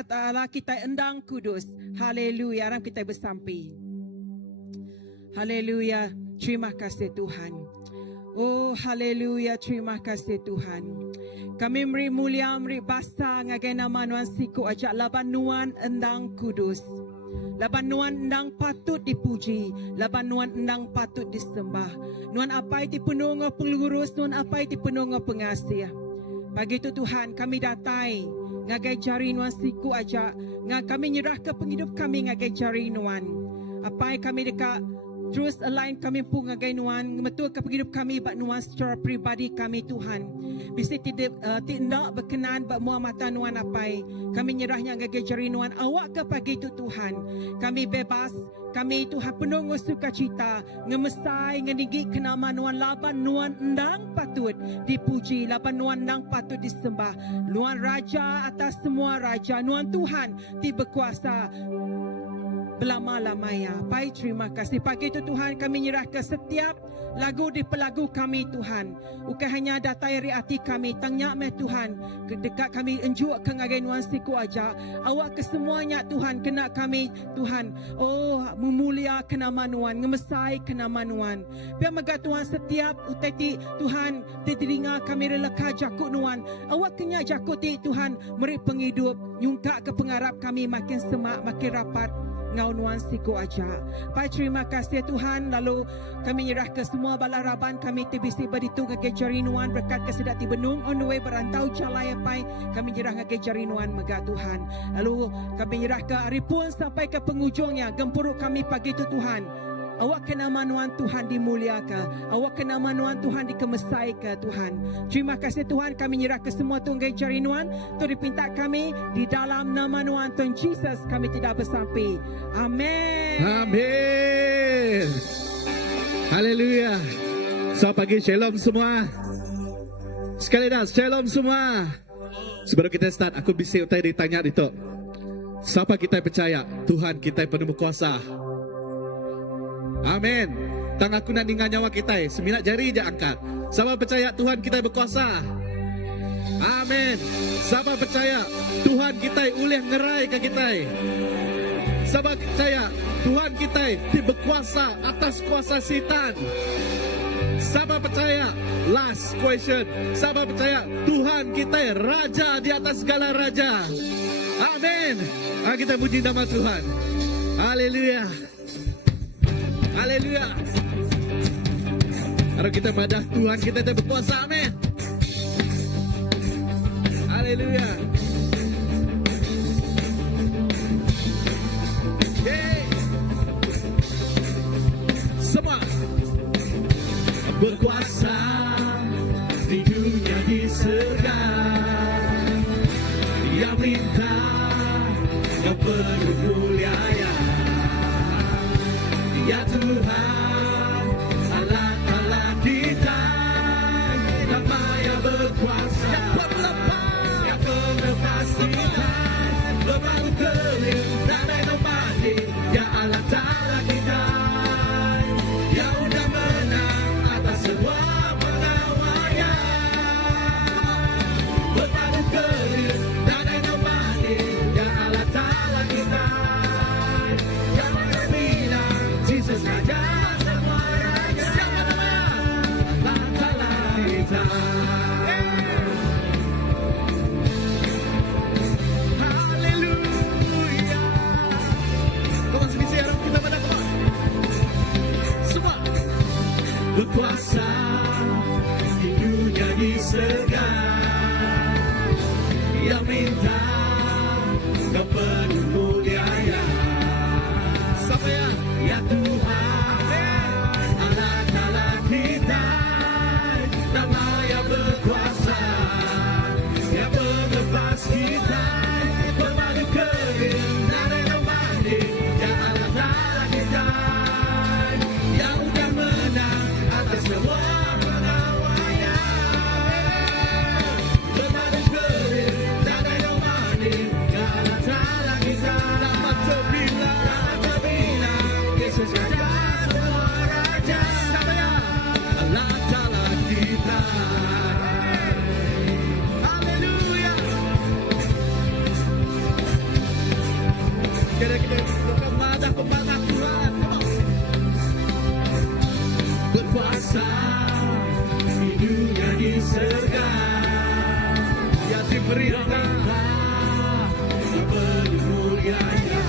kata Allah kita endang kudus. Haleluya. Aram kita bersampai. Haleluya. Terima kasih Tuhan. Oh haleluya. Terima kasih Tuhan. Kami meri mulia meri basa ngagai nama nuan siku ajak laban nuan endang kudus. Laban nuan endang patut dipuji. Laban nuan endang patut disembah. Nuan apai dipenuh ngau pengurus. Nuan apai dipenuh ngau pengasih. Pagi itu Tuhan kami datai ngagai jari nuan siku ajak. Kami nyerah ke penghidup kami ngagai jari nuan. Apai kami dekat terus align kami pun ngagai nuan. Betul ke penghidup kami bak nuan secara pribadi kami Tuhan. Bisa tidak berkenan bak mua mata nuan apai. Kami nyerahnya ngagai jari nuan. Awak ke pagi itu Tuhan. Kami bebas. Kami Tuhan penuh dengan sukacita, ngemesai, ngeninggi kenama nuan laban nuan endang patut dipuji, laban nuan endang patut disembah. Nuan Raja atas semua Raja, nuan Tuhan di berkuasa belama-lamanya. Baik, terima kasih. Pagi itu Tuhan kami nyerahkan setiap lagu di pelagu kami Tuhan. Bukan hanya datai ri hati kami. Tanya me Tuhan. Dekat kami enjuk ke ngagai nuan siku aja. Awak kesemuanya Tuhan. Kena kami Tuhan. Oh memulia ke nama nuan. Ngemesai ke nama nuan. Biar mega Tuhan setiap uteti Tuhan. Didengar kami relaka jakut nuan. Awak kena jakut Tuhan. Meri penghidup. Nyungkak ke pengarap kami makin semak makin rapat. Ngau nuan siku aja. Baik, terima kasih Tuhan. Lalu kami nyerah ke semua balaraban kami tibisi beritu ngage jari nuan berkat kesedati benung on the way berantau calai pai kami nyerah ngage jari nuan mega Tuhan. Lalu kami nyerah ke hari pun sampai ke penghujungnya gempuruk kami pagi itu Tuhan. Awak ke nama nuan Tuhan dimuliakan. Awak ke nama nuan Tuhan dikemesai ke Tuhan. Terima kasih Tuhan kami nyerah ke semua tunggai jari nuan. Tuhan dipinta kami di dalam nama nuan Tuhan Jesus kami tidak bersampai. Amin. Amin. Haleluya. Selamat pagi, shalom semua. Sekali dah, shalom semua. Sebelum kita start, aku bisa ditanya itu. Siapa kita percaya Tuhan kita penuh kuasa? Amin. Tang aku nak dengar nyawa kita. Seminat jari je angkat. Siapa percaya Tuhan kita berkuasa? Amin. Siapa percaya Tuhan kita boleh ngerai ke kita? Siapa percaya Tuhan kita berkuasa atas kuasa setan? Siapa percaya? Last question. Siapa percaya Tuhan kita raja di atas segala raja? Amin. Kita puji nama Tuhan. Haleluya. Haleluya. Kalau kita madah Tuhan kita berkuasa. Amin. Haleluya. Hey. Semua berkuasa di dunia di surga. Yang minta yang penuh mulia. Ya Tuhan, Allah kita, nama yang berkuasa, yang penebas kita, berbaru kering, tak ada nomadi, ya Allah Ta'ala kita, yang udah menang atas semua penawanya, berbaru kering, tak ada nomadi, ya Allah Ta'ala kita. Biar kita pemadah Tuhan. Come on. Berkuasa di dunia di surga, ya diperintah penuh mulianya,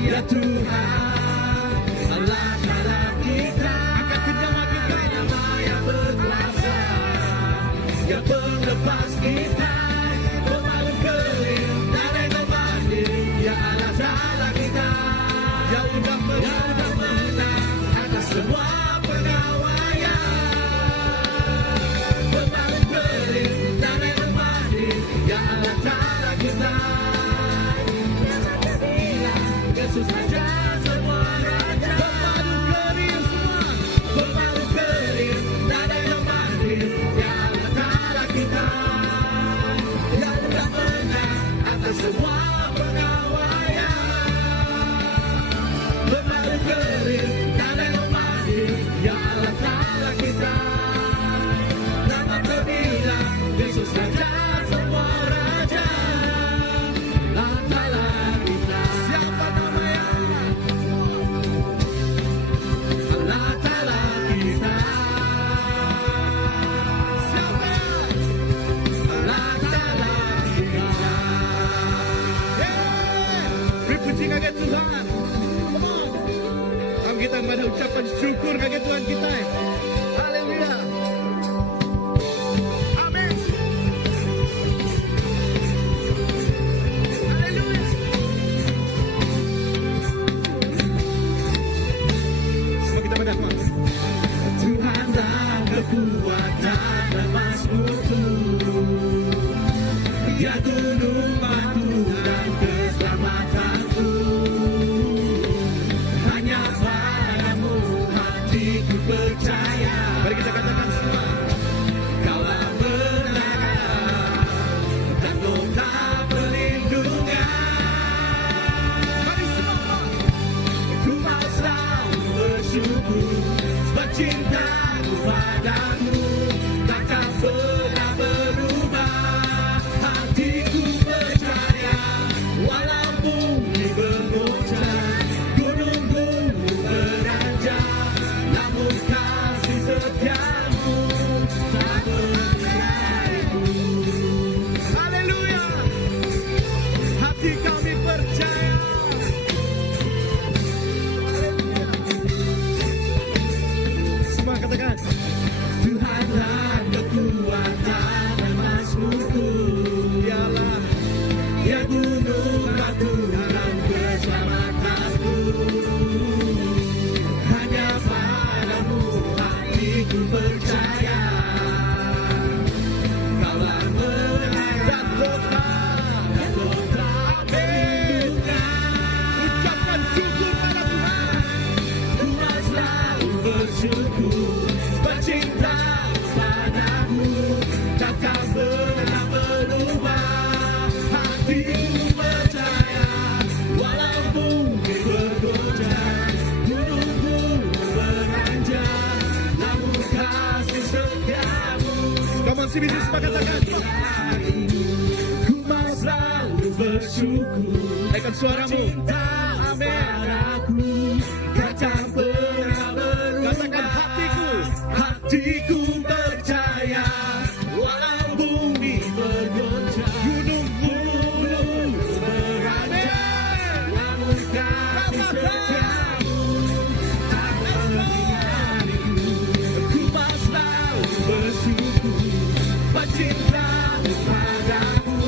ya Tuhan Allah Ta'ala kita. Angkat nyawa kita, nama yang berkuasa, ya pelepas kita, pemalu keling dan yang mandiri, ya Allah Ta'ala kita, ya udah menang atas semua pengawaian, pemalu keling dan yang mandiri, ya Allah Ta'ala kita. Yesus Raja semua raja, pemalu keling semua, pemalu keling dan yang mandiri, ya Allah Ta'ala kita, ya udah menang atas semua pengawaian, pemalu keling dan yang mandiri, ya Allah Ta'ala kita. Nama terbilang Yesus Raja semua raja, Allah Ta'ala kita. Siapa namanya? Allah Ta'ala kita. Siapa? Allah Ta'ala kita. Beri puji kaget Tuhan. Come on. Kalau kita pada ucapan syukur kaget Tuhan kita. Haleluya. Amin. Haleluya. Semua kita pada Tuhan. Tuhan dan kekuatan dan mazmurku, ya gunung batu dan keselamatanku, hanya padamu hatiku percaya. Mari kita katakan semua. Kaulah menara dan kota perlindungan. Mari semua. Ku mau selalu bersyukur sebab cintaku padamu takkan pernah berubah. Hatiku percaya walau bumi bergoncang, gunung-gunung beranjak, namun kasih setiamu tak meninggalku. Haleluya. Hati kami percaya. Semua katakan. Tuhanlah kekuatan dan mazmurku, dialah ya gunung batu dan keselamatanku, hanya padamu hatiku percaya. Kaulah menara dan kota perlindungan. Ucapkan syukur pada Tuhan. Ku mau selalu bersyukur sebab cinta padamu takkan pernah berubah. Hatiku percaya walau bumi bergoncang, gunung-gunung beranjak, namun kasih setiamu. Come on, CBC semua katakan. Ku mau selalu bersyukur. Naikkan suaramu. Amin. Takkan pernah berubah. Katakan hatiku percaya walau bumi bergoncang, gunung-gunung beranjak, namun kasih setiamu tak meninggalku. Ku mau selalu bersyukur sebab cintamu padaku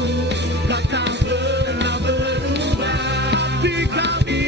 takkan pernah berubah. Hati kami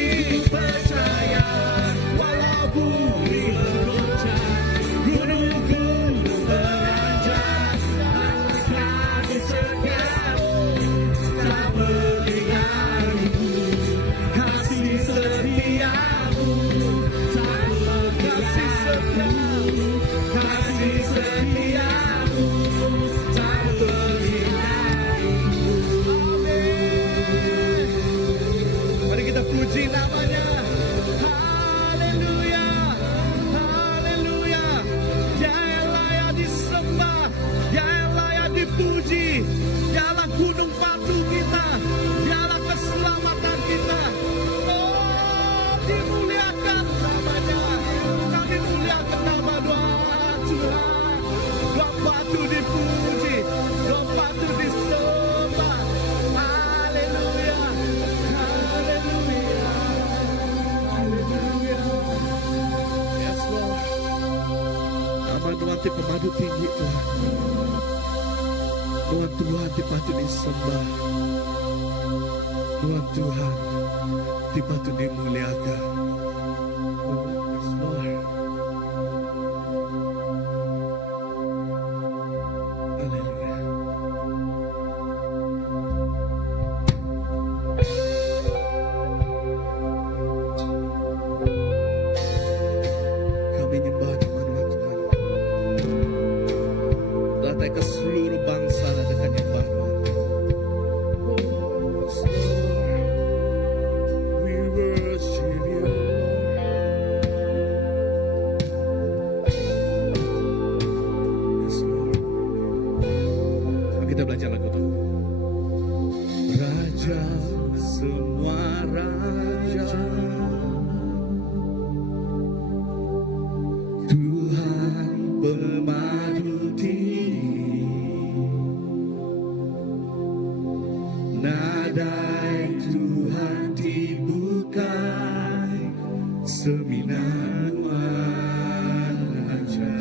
disembah, Tuhan dipatut dimuliakan. Yes, Lord. Haleluya. Kami nyembah di mana Tuhan. Lantai ke seluruh bangsa dengan nyembah Tuhan. Oh, Lord, we worship you, Lord. Yes, Lord. Mari kita belajar lagu itu. Raja semua raja, Tuhan pemadu tinggi, nadai Tuhan dibukai, seminar raja.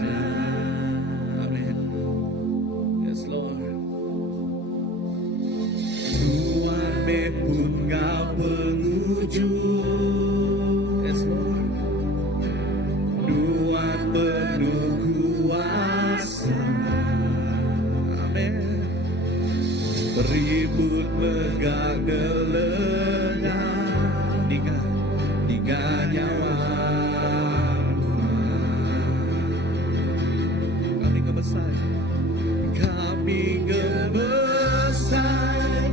Amin. Yes, Lord. Tuhan mepunggal penguju. Yes, Lord. Tuhan penuh kuasa. Amin. Beribut megah gelengan, Ninga nyawa. Kami ngebesai, kami ngebesai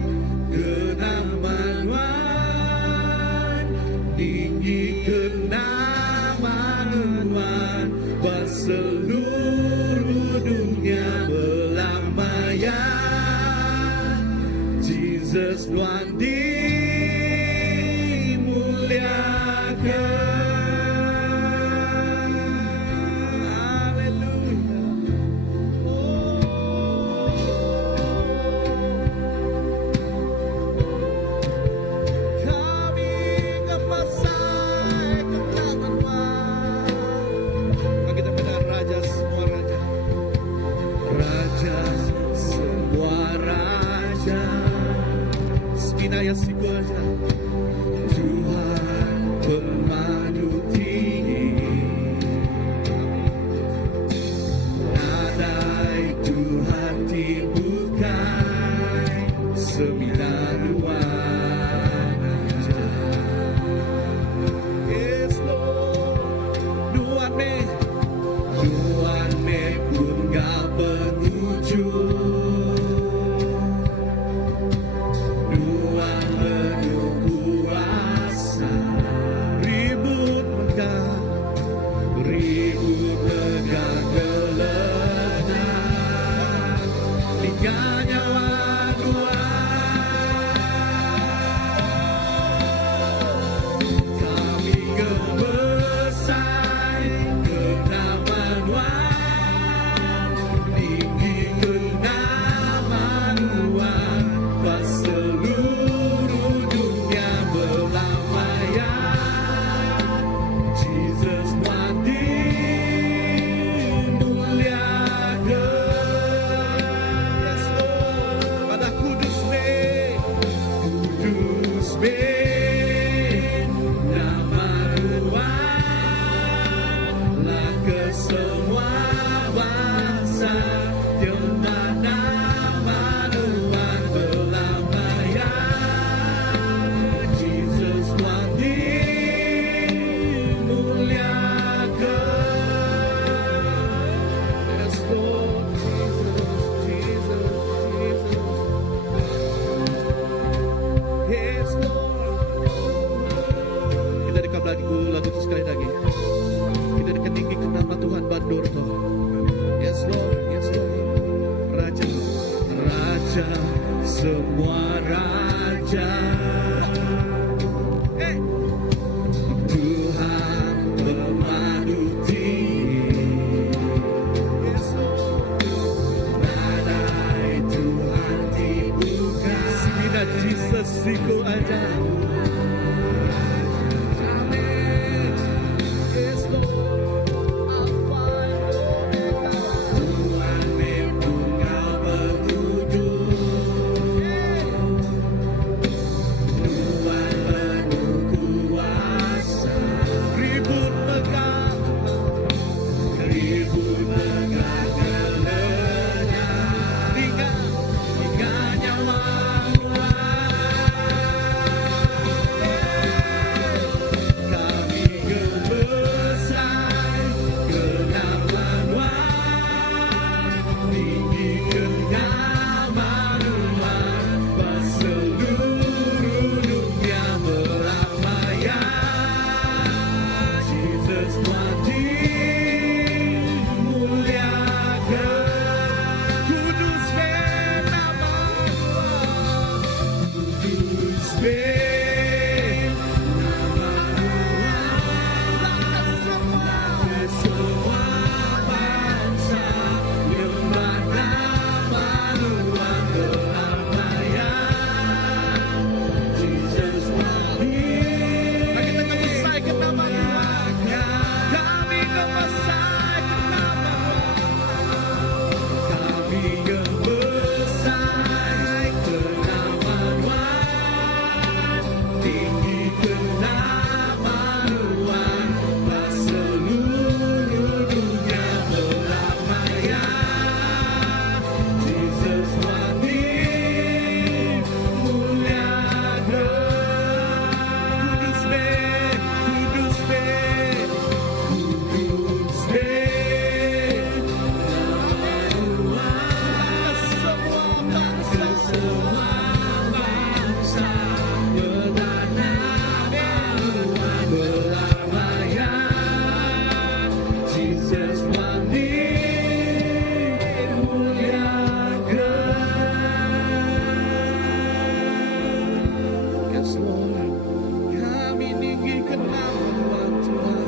kenamaan, tinggi kenamaan, seluruh dunia belambayan. Jesus Tuhan dimuliakan. Haleluya. Kami ngebesai kenamaan. Bagi kita benar raja semua raja. Raja semua raja. Spinaya siku aja. Tuhan pemadu tinggi, nadai Tuhan dibukai, sembilan luar aja. Yes, Lord. Tuhan me punggal penuju. Tuhan penuh kuasa. Ribut megah geledah. Tiga nyawa kami ngebesai kenamaan, tinggi kenamaan, pas seluruh dunia belambayan. Jesus Tuhan dimuliakan. Yes, Lord. Pada kudus me, nama Tuhan lah ke semua bangsa, nyembah nama Tuhan belambayan. Jesus Tuhan dimuliakan. Yes, Lord. Jesus. Yes, Lord. Kita dikablah lagu itu sekali lagi. Kita dikeninggikan nama Tuhan Bandur toh. Yes, Lord. Raja semua raja. Tuhan pemadu tinggi. Yes, Lord. Nadai Tuhan dibuka. Semina Jesus siku aja. Amin. Yes, Lord. Alpha and Omega. Tuhan mepunggal penuju. Be, semua bangsa menyembah nama Tuhan berdamaian. Jesus Wali. Kita ngebesarkan nama Tuhan. Kami ngebesarkan nama Tuhan. Kami ngebesarkan nama Tuhan. Tinggikan nama Tuhan. Seluruh dunia berdamaian. Jesus Wali muliakan. Kudus be, kudus be, kudus be. Semua bangsa berdamaian. Jesus Wali muliakan. Yes Lord, kami tinggikan nama Tuhan.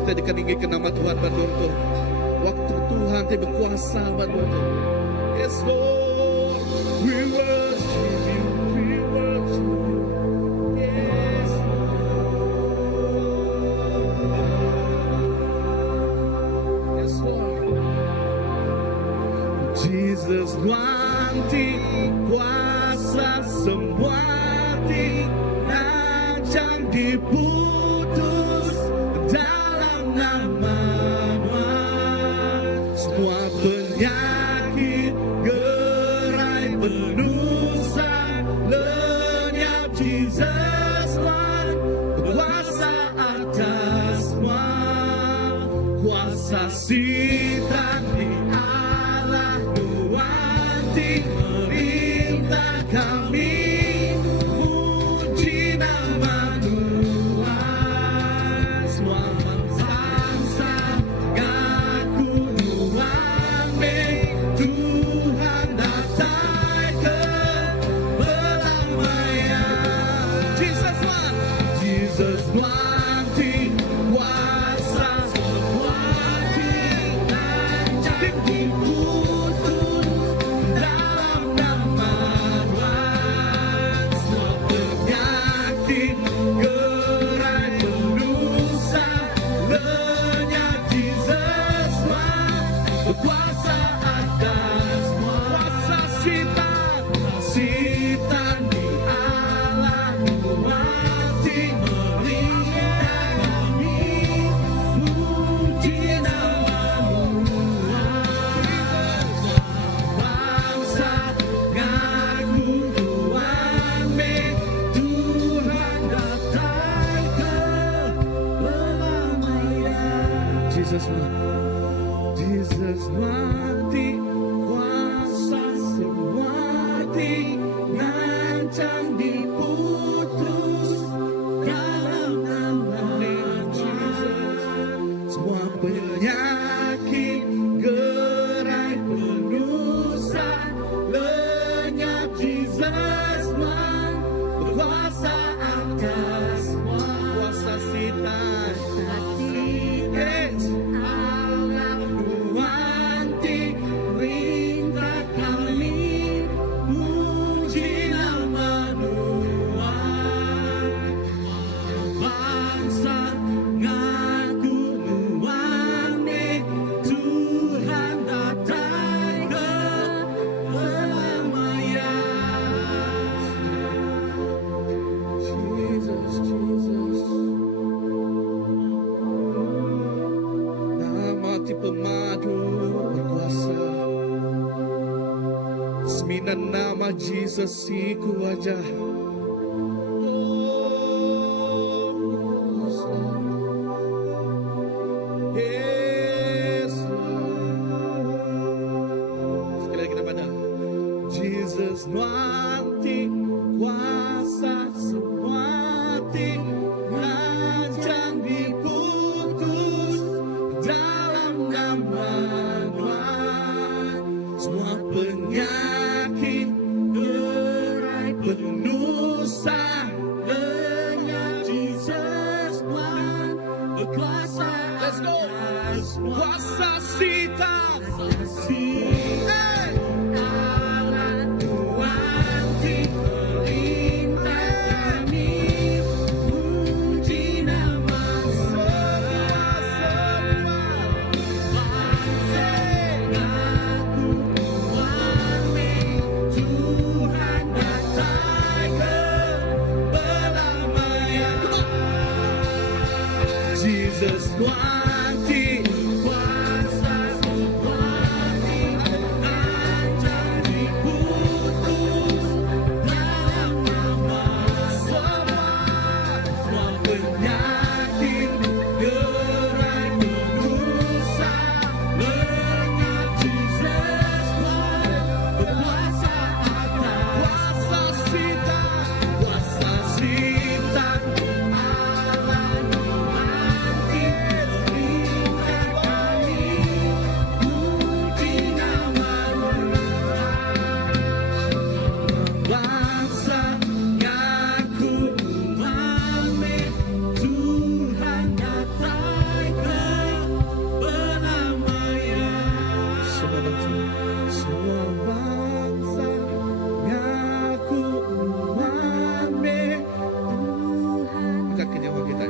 Kita dikeninggikan nama Tuhan Bandurku. Waktu Tuhan Dia berkuasa Bandurku. Yes Lord, we worship you, we worship you. Yes Lord. Yes Lord. Jesus wanti kuasa semua hati akan diputus dalam nama Tuhan. Semua penyakit gerai penusa lenyap. Jesus One berkuasa atas semua kuasa setan dialah nuanti perintah kami puji nama Tuhan. Semua bangsa ngaku Tuhan Tuhan datang ke perdamaian. Jesus One, Jesus One, kuasa semua dan jadi diputus dalam nama Tuhan. Semua penyakit gerai pendosa lenyap. Jesus One berkuasa atas semua kuasa setan. Setan dialah nuanti merintah kami puji nama Tuhan. Bangsa ngaku Tuhan Tuhan datang ke perdamaian. Jesus One, Jesus wanti kuasa semua hati ngancam diputus dalam nama Jesus. Semua penyakit gerai pendosa lenyap. Jesus One berkuasa atas semua kuasa setan. Yes. Allah nuanti perintah kami puji nama Tuhan. Bangsa ngaku nuanti Tuhan datang ke perdamaian. Jesus, Jesus. Nama ti pemadu berkuasa. Seminan nama Jesus siku wajah. Yes, Lord. Sekali lagi namanya. Jesus nuanti kuasa semua hati ngancam diputus dalam nama Tuhan. Semua penyakit yakin gerai penusa dengan Jesus Tuhan berkuasa. Let's go. Kuasa hitam. Hey. Allah Tuhan di perintah kami, puji nama Tuhan datai kebelamaian. Jesus kuati kuasa kuati akan jadi putus dalam nama semua penyakit gerai penusa lenyap. Jesus berkuasa atas kuasa sitan Allah mati berikan kami, puji nama-Mu. Bangsa ngaku amin, Tuhan datai kebelamaian. Semua bangsa ngaku amin, angkat nyawa kita.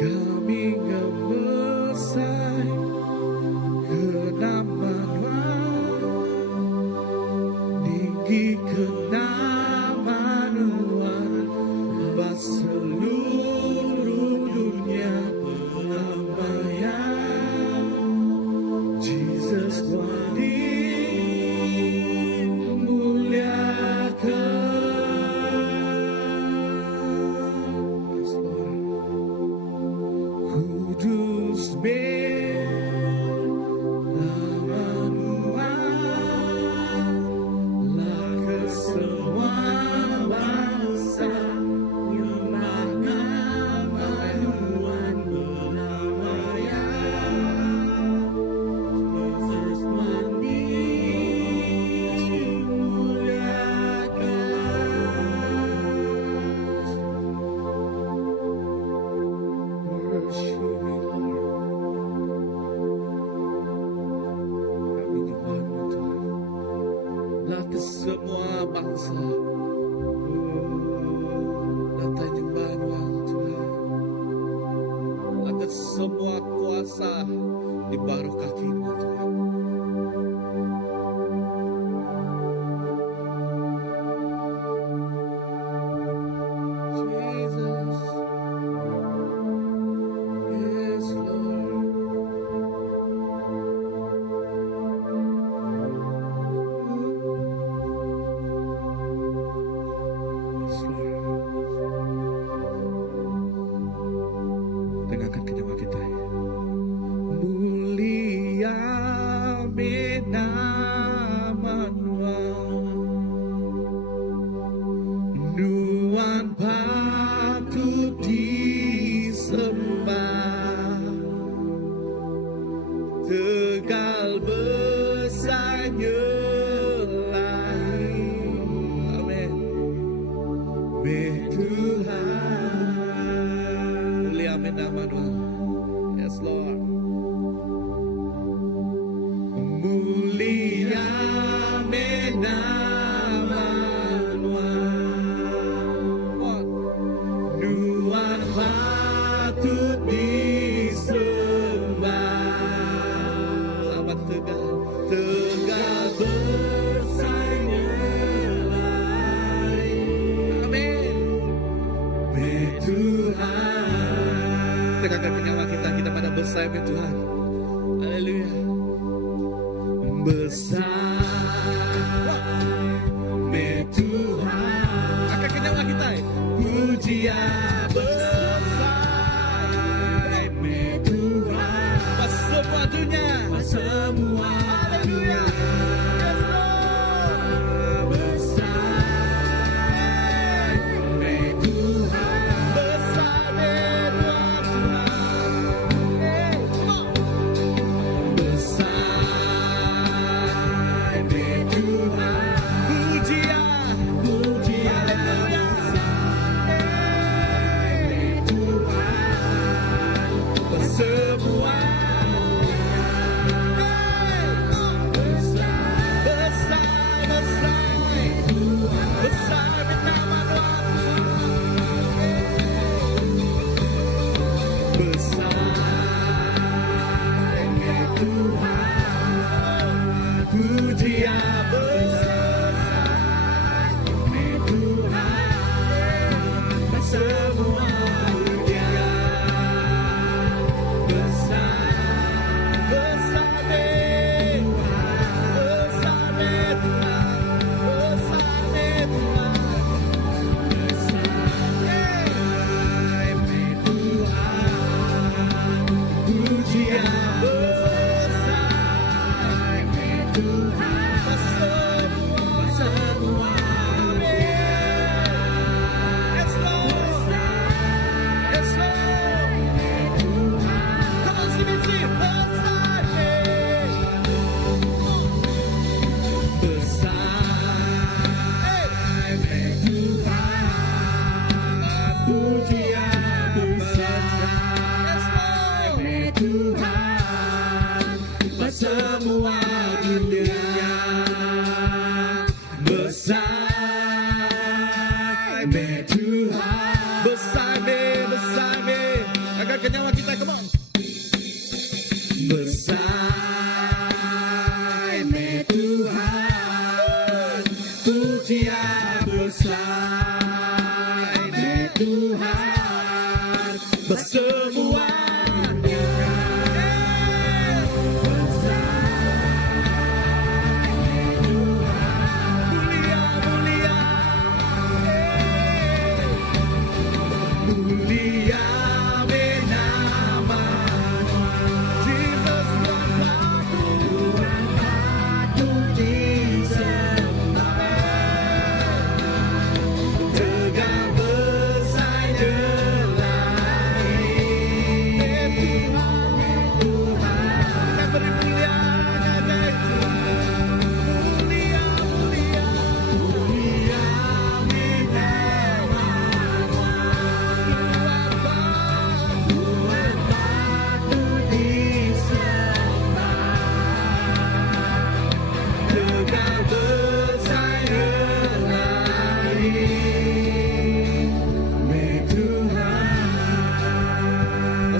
Kami ngemesai kenamaan, tinggi kenamaan Tuhan, seluruh dunia pelamaian. Jesus dimuliakan. Yes, Lord. Kudus nama-Mu Allah ke semua bangsa, nyembah nama Tuhan pelamaian. Yesus dimuliakan. Worship you, Lord. Kami nyembah-Mu Tuhan. Lah ke semua bangsa, datang nyembah-Mu Tuhan. Lah ke semua kuasa di bawah kaki-Mu Tuhan. Jesus, yes Lord. Yes Lord. Dengarkan kenyawa kita. Mulia nama-Mu, Tuhan patut disembah, tegal besar nyelai. Amin. Tuhan mulia nama-Mu. Yes Lord. Mulia nama-Mu, Tuhan patut disembah. Selamat tegal besar nyelai. Amin. Tuhan, tegakkan nyawa kita pada besar Tuhan. Haleluya. Besar Tuhan, angkat nyawa kita. Pujian besar Tuhan, semua dunia, semua dunia. Besar Tuhan, besar Tuhan. besar Tuhan, pujian besar Tuhan, semua dunia besar, besar Tuhan, besar Tuhan, besar Tuhan, pujian besar Tuhan, semua yes Lord, yes Lord, come on sing it, sing besar Tuhan, pujian besar Tuhan, semua dunia besar Tuhan, besar agar kenyawa kita, come on, besar Tuhan, pujian besar Tuhan, semua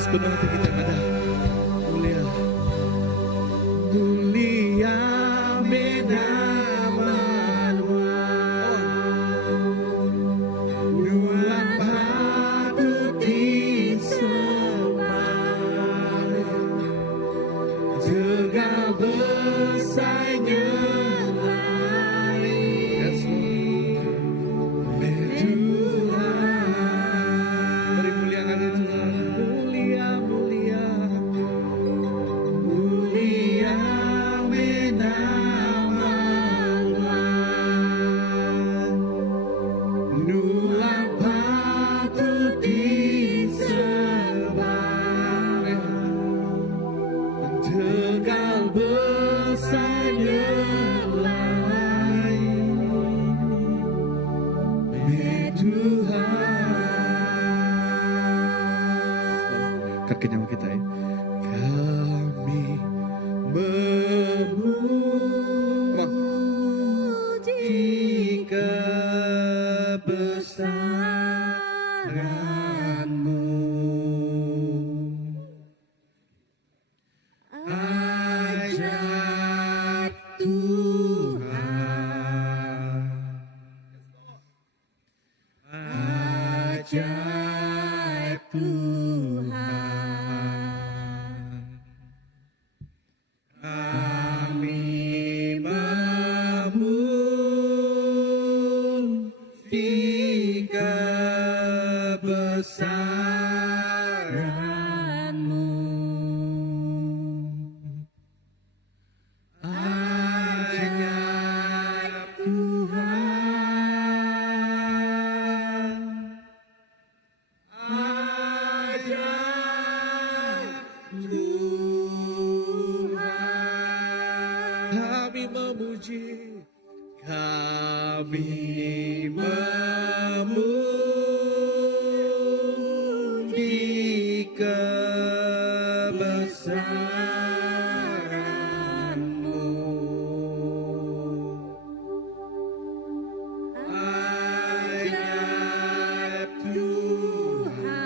sepenuh hati kita ada mulia, mulia nama-Mu, Tuhan patut disembah, segala besarnya yes Lord, Tuhan, beri mulia kepada Tuhan. Kenyawa kita ya. Kami memuji kebesaran-Mu, ajaib Tuhan, ajaib Tuhan. Kebesaran-Mu, ajaib Tuhan, ajaib Tuhan. Kami memuji, kami memuji kebesaran-Mu, ajaib Tuhan,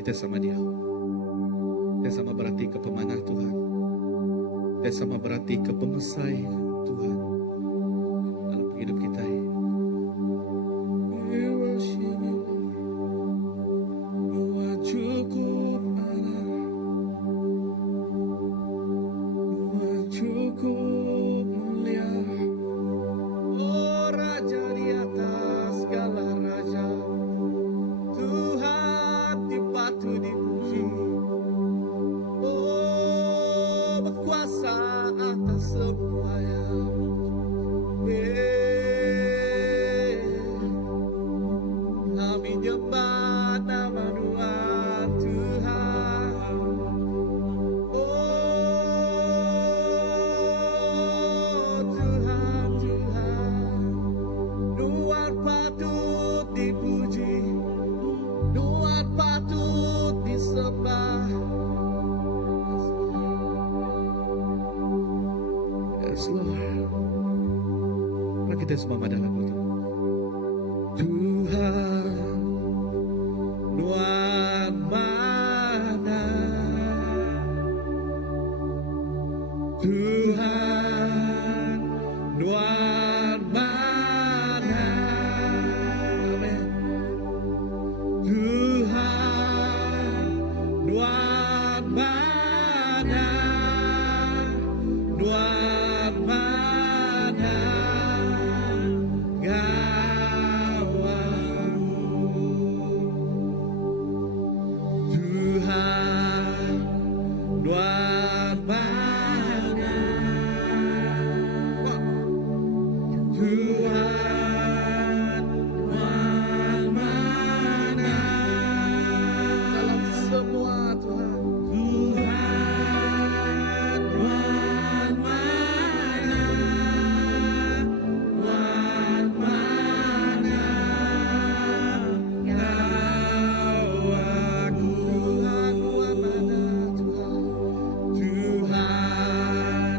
kita sama Dia. Dia sama berarti ke pemanah Tuhan. Dia sama berarti ke pemesai Tuhan dalam hidup kita. We worship you. Tuhan cukup Allah. Tuhan cukup mulia. Oh Raja di atas segala raja. Tuhan dipatut dipuji. Oh berkuasa atas semuanya. Kami nyembah nama Tuhan Tuhan. Oh Tuhan Tuhan, Tuhan patut dipuji, Tuhan patut disembah. Yes Lord. Mari kita semua pada lagu itu. Tuhan, Tuhan mana? Tuhan, Tuhan mana? Amin. Tuhan, Tuhan mana? Tuhan mana? Tuhan, Tuhan mana? Tuhan, Tuhan mana? Dalam semua Tuhan. Tuhan, Tuhan mana? Tuhan mana? Kau aku. Tuhan, Tuhan mana? Tuhan, Tuhan,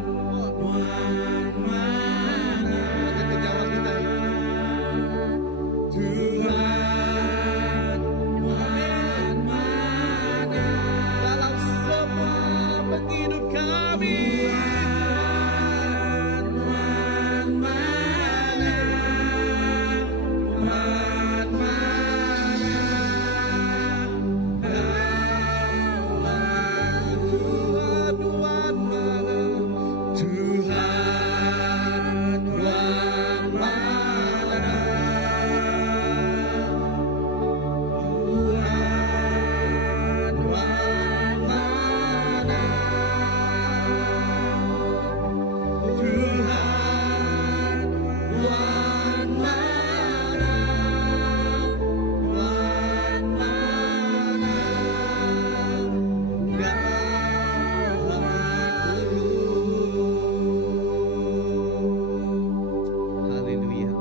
Tuhan mana? Kita kejawab kita. Tuhan, Tuhan mana? Dalam semua penghidup kami. Tuhan, Tuhan mana? Tuhan mana? Tuhan, Tuhan mana? Tuhan, Tuhan mana? Tuhan, Tuhan mana? Tuhan, Tuhan mana? Tuhan mana? Haleluya.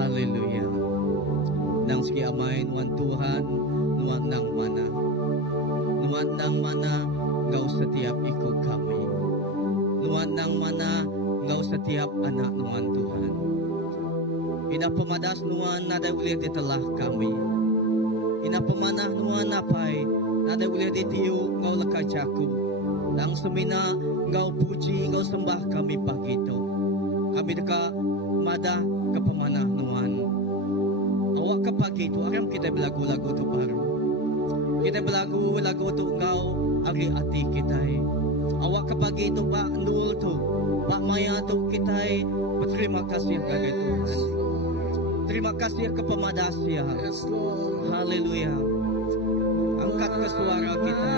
Haleluya. Nang sige amay nuan Tuhan, nuan nang mana. Nuan nang mana ngau setiap ikut kami. Nuan nang mana ngau setiap anak nuan Tuhan. Ina pemadas nuan nada ulir di telah kami. Ina pemanah nuan napai nada ulir di tiu ngau lekacaku. Nang semina ngau puji ngau sembah kami pagi itu. Kami deka mada ke pemanah nuan. Awak ke pagi itu akan kita belagu-lagu tu baru. Kita belagu-lagu tu ngau ari hati kita. Awak ke pagi itu Pak Nul tu, Pak Maya tu kita berterima kasih kepada Tuhan. Terima kasih kepada Sia. Haleluya. Angkat ke suara kita.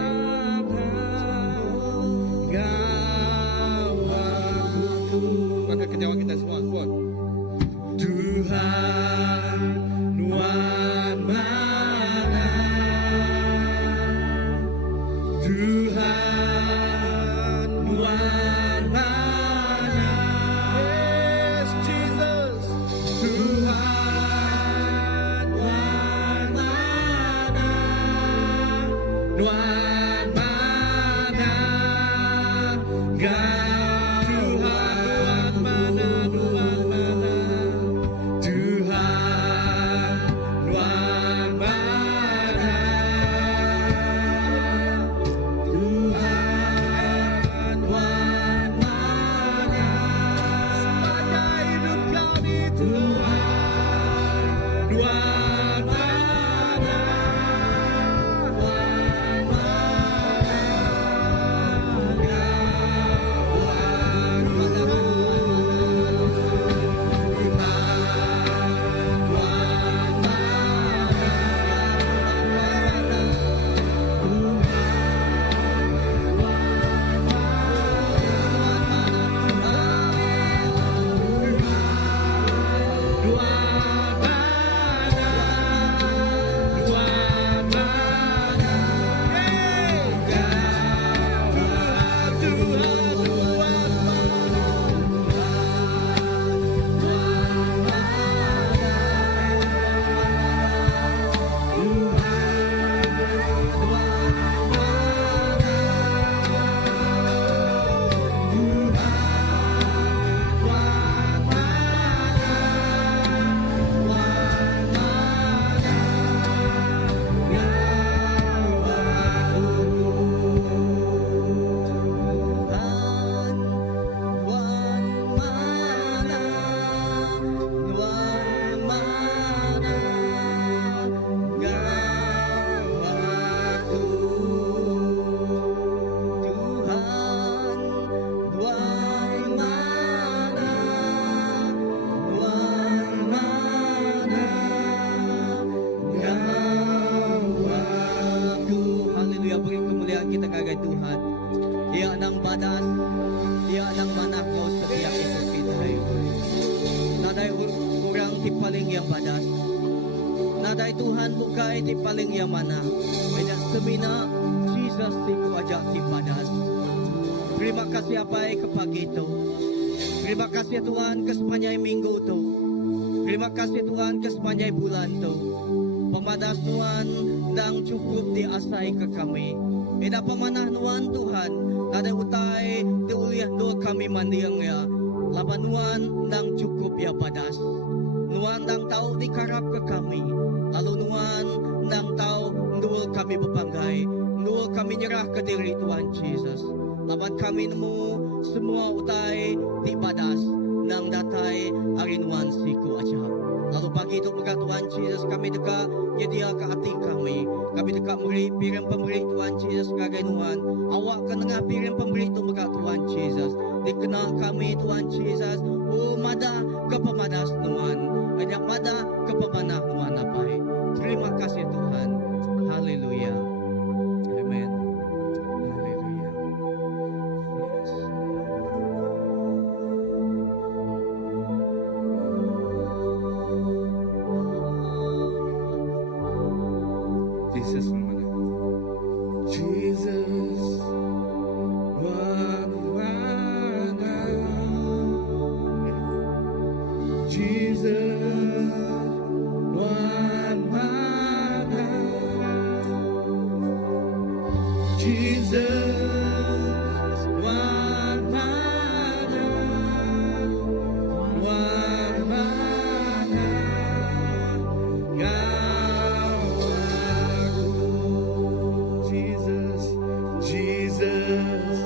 Maka kejawab kita semua kuat. Tuhan, Tuhan mana? Tuhan, Tuhan mana? Yes, Jesus. Tuhan, Tuhan mana? Tuhan mana? Tuhan mana? Tuhan mana? Tuhan, Tuhan mana? badas, dia nang manah kau setiap ikut kita. Naday urang ti paling yang badas. Naday Tuhan bukai ti paling yang mana. Kaya semina Jesus ti kuaja ti badas. Terima kasih apai ke pagi itu. Terima kasih Tuhan ke sepanjang minggu itu. Terima kasih Tuhan ke sepanjang bulan itu. Pemadas Tuhan dang cukup diasai ke kami. Eda pemanah Tuhan Tuhan. Ada utai diuliah doa kami mandiang ya. Laban Tuhan dang cukup ya badas. Tuhan dang tahu dikarap ke kami. Lalu Tuhan dang tahu doa kami berpanggai. Doa kami nyerah ke diri Tuhan Jesus. Laban kami nemu semua utai di badas nang datai arinuan siku aja. Lalu pagi itu berkat Tuhan Jesus kami dekat nyedia ke hati kami. Kami dekat memberi piring pemberi Tuhan Jesus sebagai Tuhan. Awak kenengah piring pemberi itu berkat Tuhan Jesus. Dikenal kami Tuhan Jesus. Oh mada ke pemadas Tuhan. Banyak mada ke pemanah Tuhan apa. Terima kasih Tuhan. Haleluya. Amen. Haleluya. Jesus namanya. Jesus, mana? Jesus, mana? Jesus, mana? Jesus, Jesus,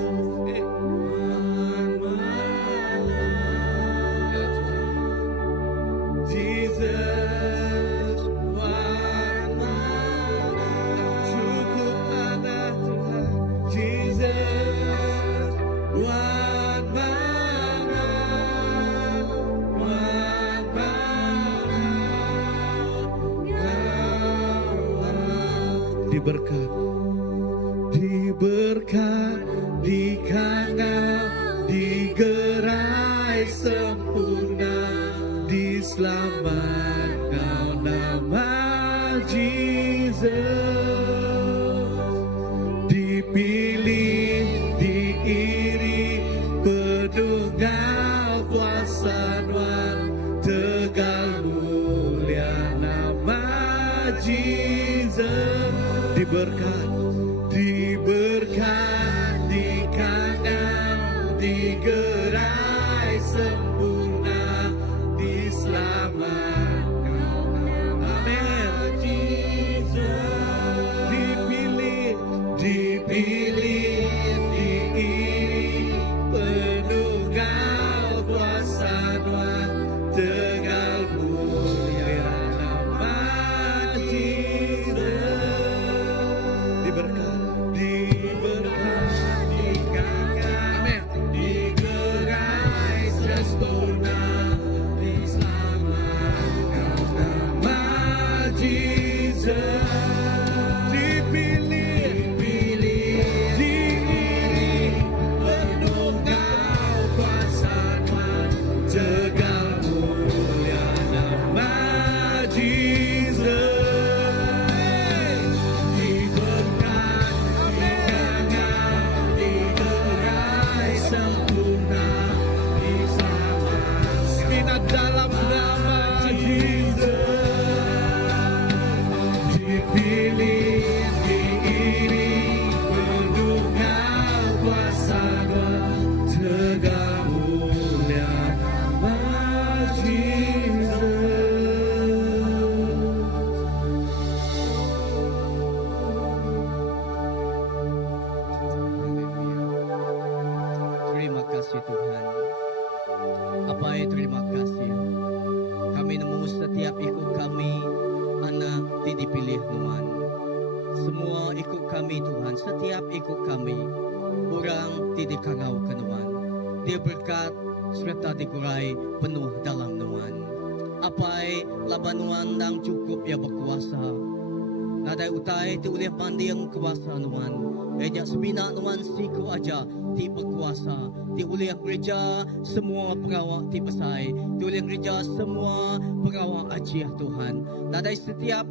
Jesus, cukup ada Tuhan. Jesus, diberkat, diberkat, dikandang, digerai sempurna, diselamat kau nama Jesus. Dipilih, diiri, penunggal kuasa Tuhan, tegal mulia nama Jesus. Diberkat, diberkat, dikandang, digerai sempurna, diselamatkan. Amin. Dipilih, dipilih, diiri, penunggal kuasa Tuhan, tegal mulia nama Jesus. Diberkat, diberkat, dikandang, amin, digerai sempurna, diselamatkan nama Jesus. Dipilih, diiri, penunggal kuasa Tuhan, tegal mulia nama Jesus. Diberkat, dikandang, digerai sempurna, diselamatkan dalam nama Jesus. Dipilih, diiri, penunggal kuasa Tuhan, tegal mulia nama Jesus. Terima kasih Tuhan. Apa terima kasih. Kami nemu setiap ikut kami anak dipilih Tuhan. Semua ikut kami Tuhan. Setiap ikut kami orang dikangau ke Tuhan. Dia berkat serta dikurai penuh dalam Tuhan. Apa laban Tuhan yang cukup ya berkuasa. Nadai utai ti ulih mandi yang kuasa Tuhan. Enya semina Tuhan siku aja ti berkuasa. Ti ulih gereja semua pengawal ti pesai. Ti ulih gereja semua pengawal ajiah Tuhan. Nadai setiap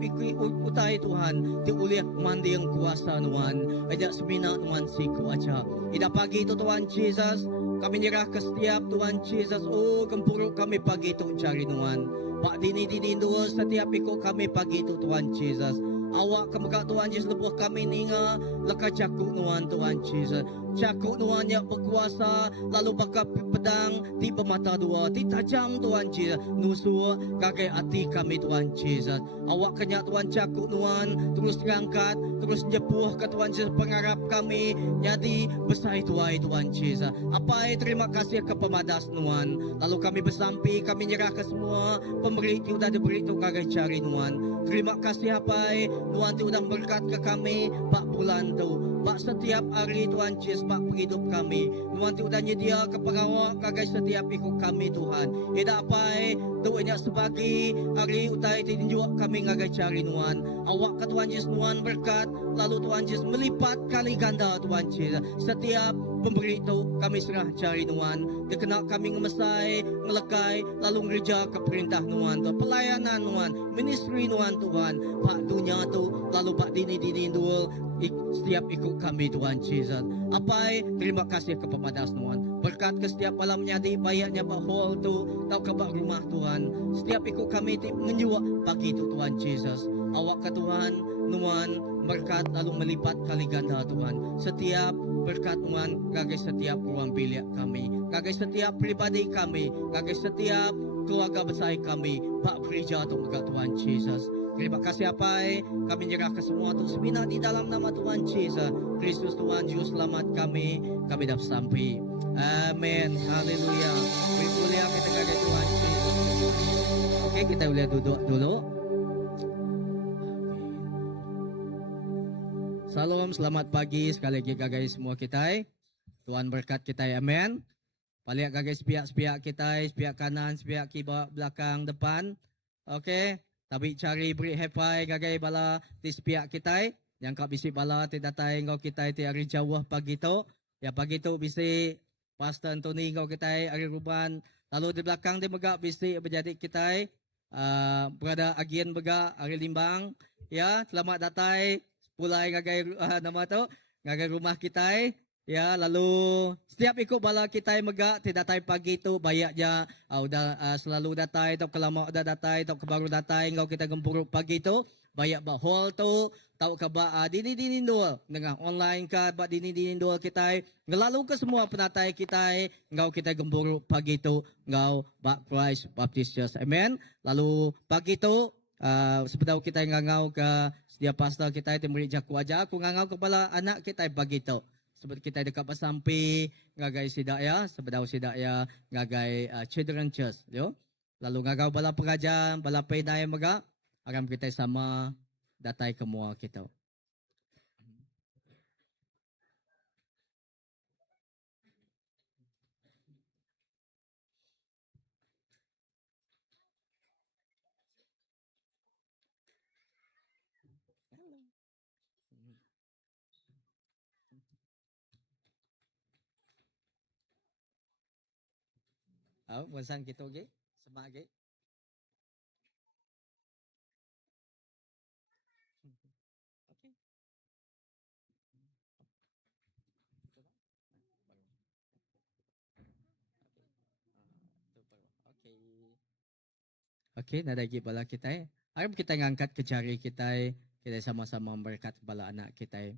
utai Tuhan ti ulih mandi yang kuasa Tuhan. Enya semina Tuhan siku aja. Ida pagi itu Tuhan Yesus, kami nyerah ke setiap Tuhan Yesus. Oh, gempuruk kami pagi itu cari Tuhan. Pak dini dua setiap ikut kami pagi itu Tuhan Yesus. Awak kemuka Tuhan Yesus lebuh kami ninga leka cakuk Tuhan Tuhan Yesus. Cakuk Tuhan yang berkuasa lalu bakal pedang tiba mata dua ti tajam Tuhan Yesus. Nusu gagai hati kami Tuhan Yesus. Awak kenyak Tuhan cakuk Tuhan terus terangkat terus jepuh ke Tuhan Yesus pengarap kami jadi besar tuai Tuhan Yesus. Apa terima kasih ke pemadas Tuhan. Lalu kami bersampi kami nyerah ke semua pemberi udah diberi tu gagai cari Tuhan. Terima kasih apa Tuhan tu udah berkat ke kami pak bulan tu. Pak setiap hari Tuhan Yesus pak penghidup kami. Tuhan tu udah nyedia ke pengawal kagai setiap ikut kami Tuhan. Ida apa tu enya sebagi hari utai tinjuk kami ngagai cari Tuhan. Awak ke Tuhan Yesus Tuhan berkat lalu Tuhan Yesus melipat kali ganda Tuhan Yesus. Setiap pemberi itu kami serah cari Tuhan. Dikena kami ngemesai, ngelekai, lalu ngereja ke perintah Tuhan. Pelayanan Tuhan, ministry Tuhan Tuhan. Pak dunia tu, lalu pak dini dul, setiap ikut kami Tuhan Yesus. Apa terima kasih ke pemadas Tuhan. Berkat ke setiap malamnya di bayarnya pak hall tu, tau ke pak rumah Tuhan. Setiap ikut kami di menjuak pagi itu Tuhan Yesus. Awak ke Tuhan, Tuhan berkat lalu melipat kali ganda Tuhan. Setiap berkat Tuhan gagai setiap ruang bilik kami, gagai setiap pribadi kami, gagai setiap keluarga besar kami, Pak gereja tu berkat Tuhan Yesus. Terima kasih apa kami nyerah ke semua tu semina di dalam nama Tuhan Yesus Kristus Tuhan Juru Selamat kami dapat sampai. Amin. Haleluya. Mulia kita kepada Tuhan Yesus. Oke, kita boleh duduk dulu. Salam, selamat pagi sekali lagi guys semua kita. Tuhan berkat kita, amin. Balik guys pihak kita, pihak kanan, pihak kiri, belakang, depan. Oke, tapi cari beri happy guys bala di pihak kita. Yang kau bisi bala tidak tahu engkau kita ti hari jauh pagi tu. Ya pagi tu bisi Pastor Anthony engkau kita hari Ruban. Lalu di belakang dia megak bisi berjadi kita. Berada agian bega hari Limbang. Ya, selamat datang. Pulai ngagai nama tu, ngagai rumah kita. Ya, lalu setiap ikut bala kita megak tidak datang pagi tu bayak je selalu datang atau kelama dah datang atau kebaru datang engkau kita gempuruk pagi tu bayak ba hall tu tahu ke ba dini dul dengan online ka ba dini dul kita ngelalu ke semua penatai kita engkau kita gempuruk pagi tu engkau ba Christ Baptist Church. Amen. Lalu pagi tu sepedau kita ngangau ke setiap pastor kita itu beri jaku aja aku ngangau kepala anak kita pagi tu sebab kita dekat pasampi ngagai sidak ya sepedau sidak ya ngagai children church yo lalu ngangau bala pengajar bala pedai mega akan kita sama datai kemua kita. Bosan kita ge, semak ge. Okey. Okey, nada lagi bala kita. Harap kita ngangkat ke jari kita, kita sama-sama berkat bala anak kita.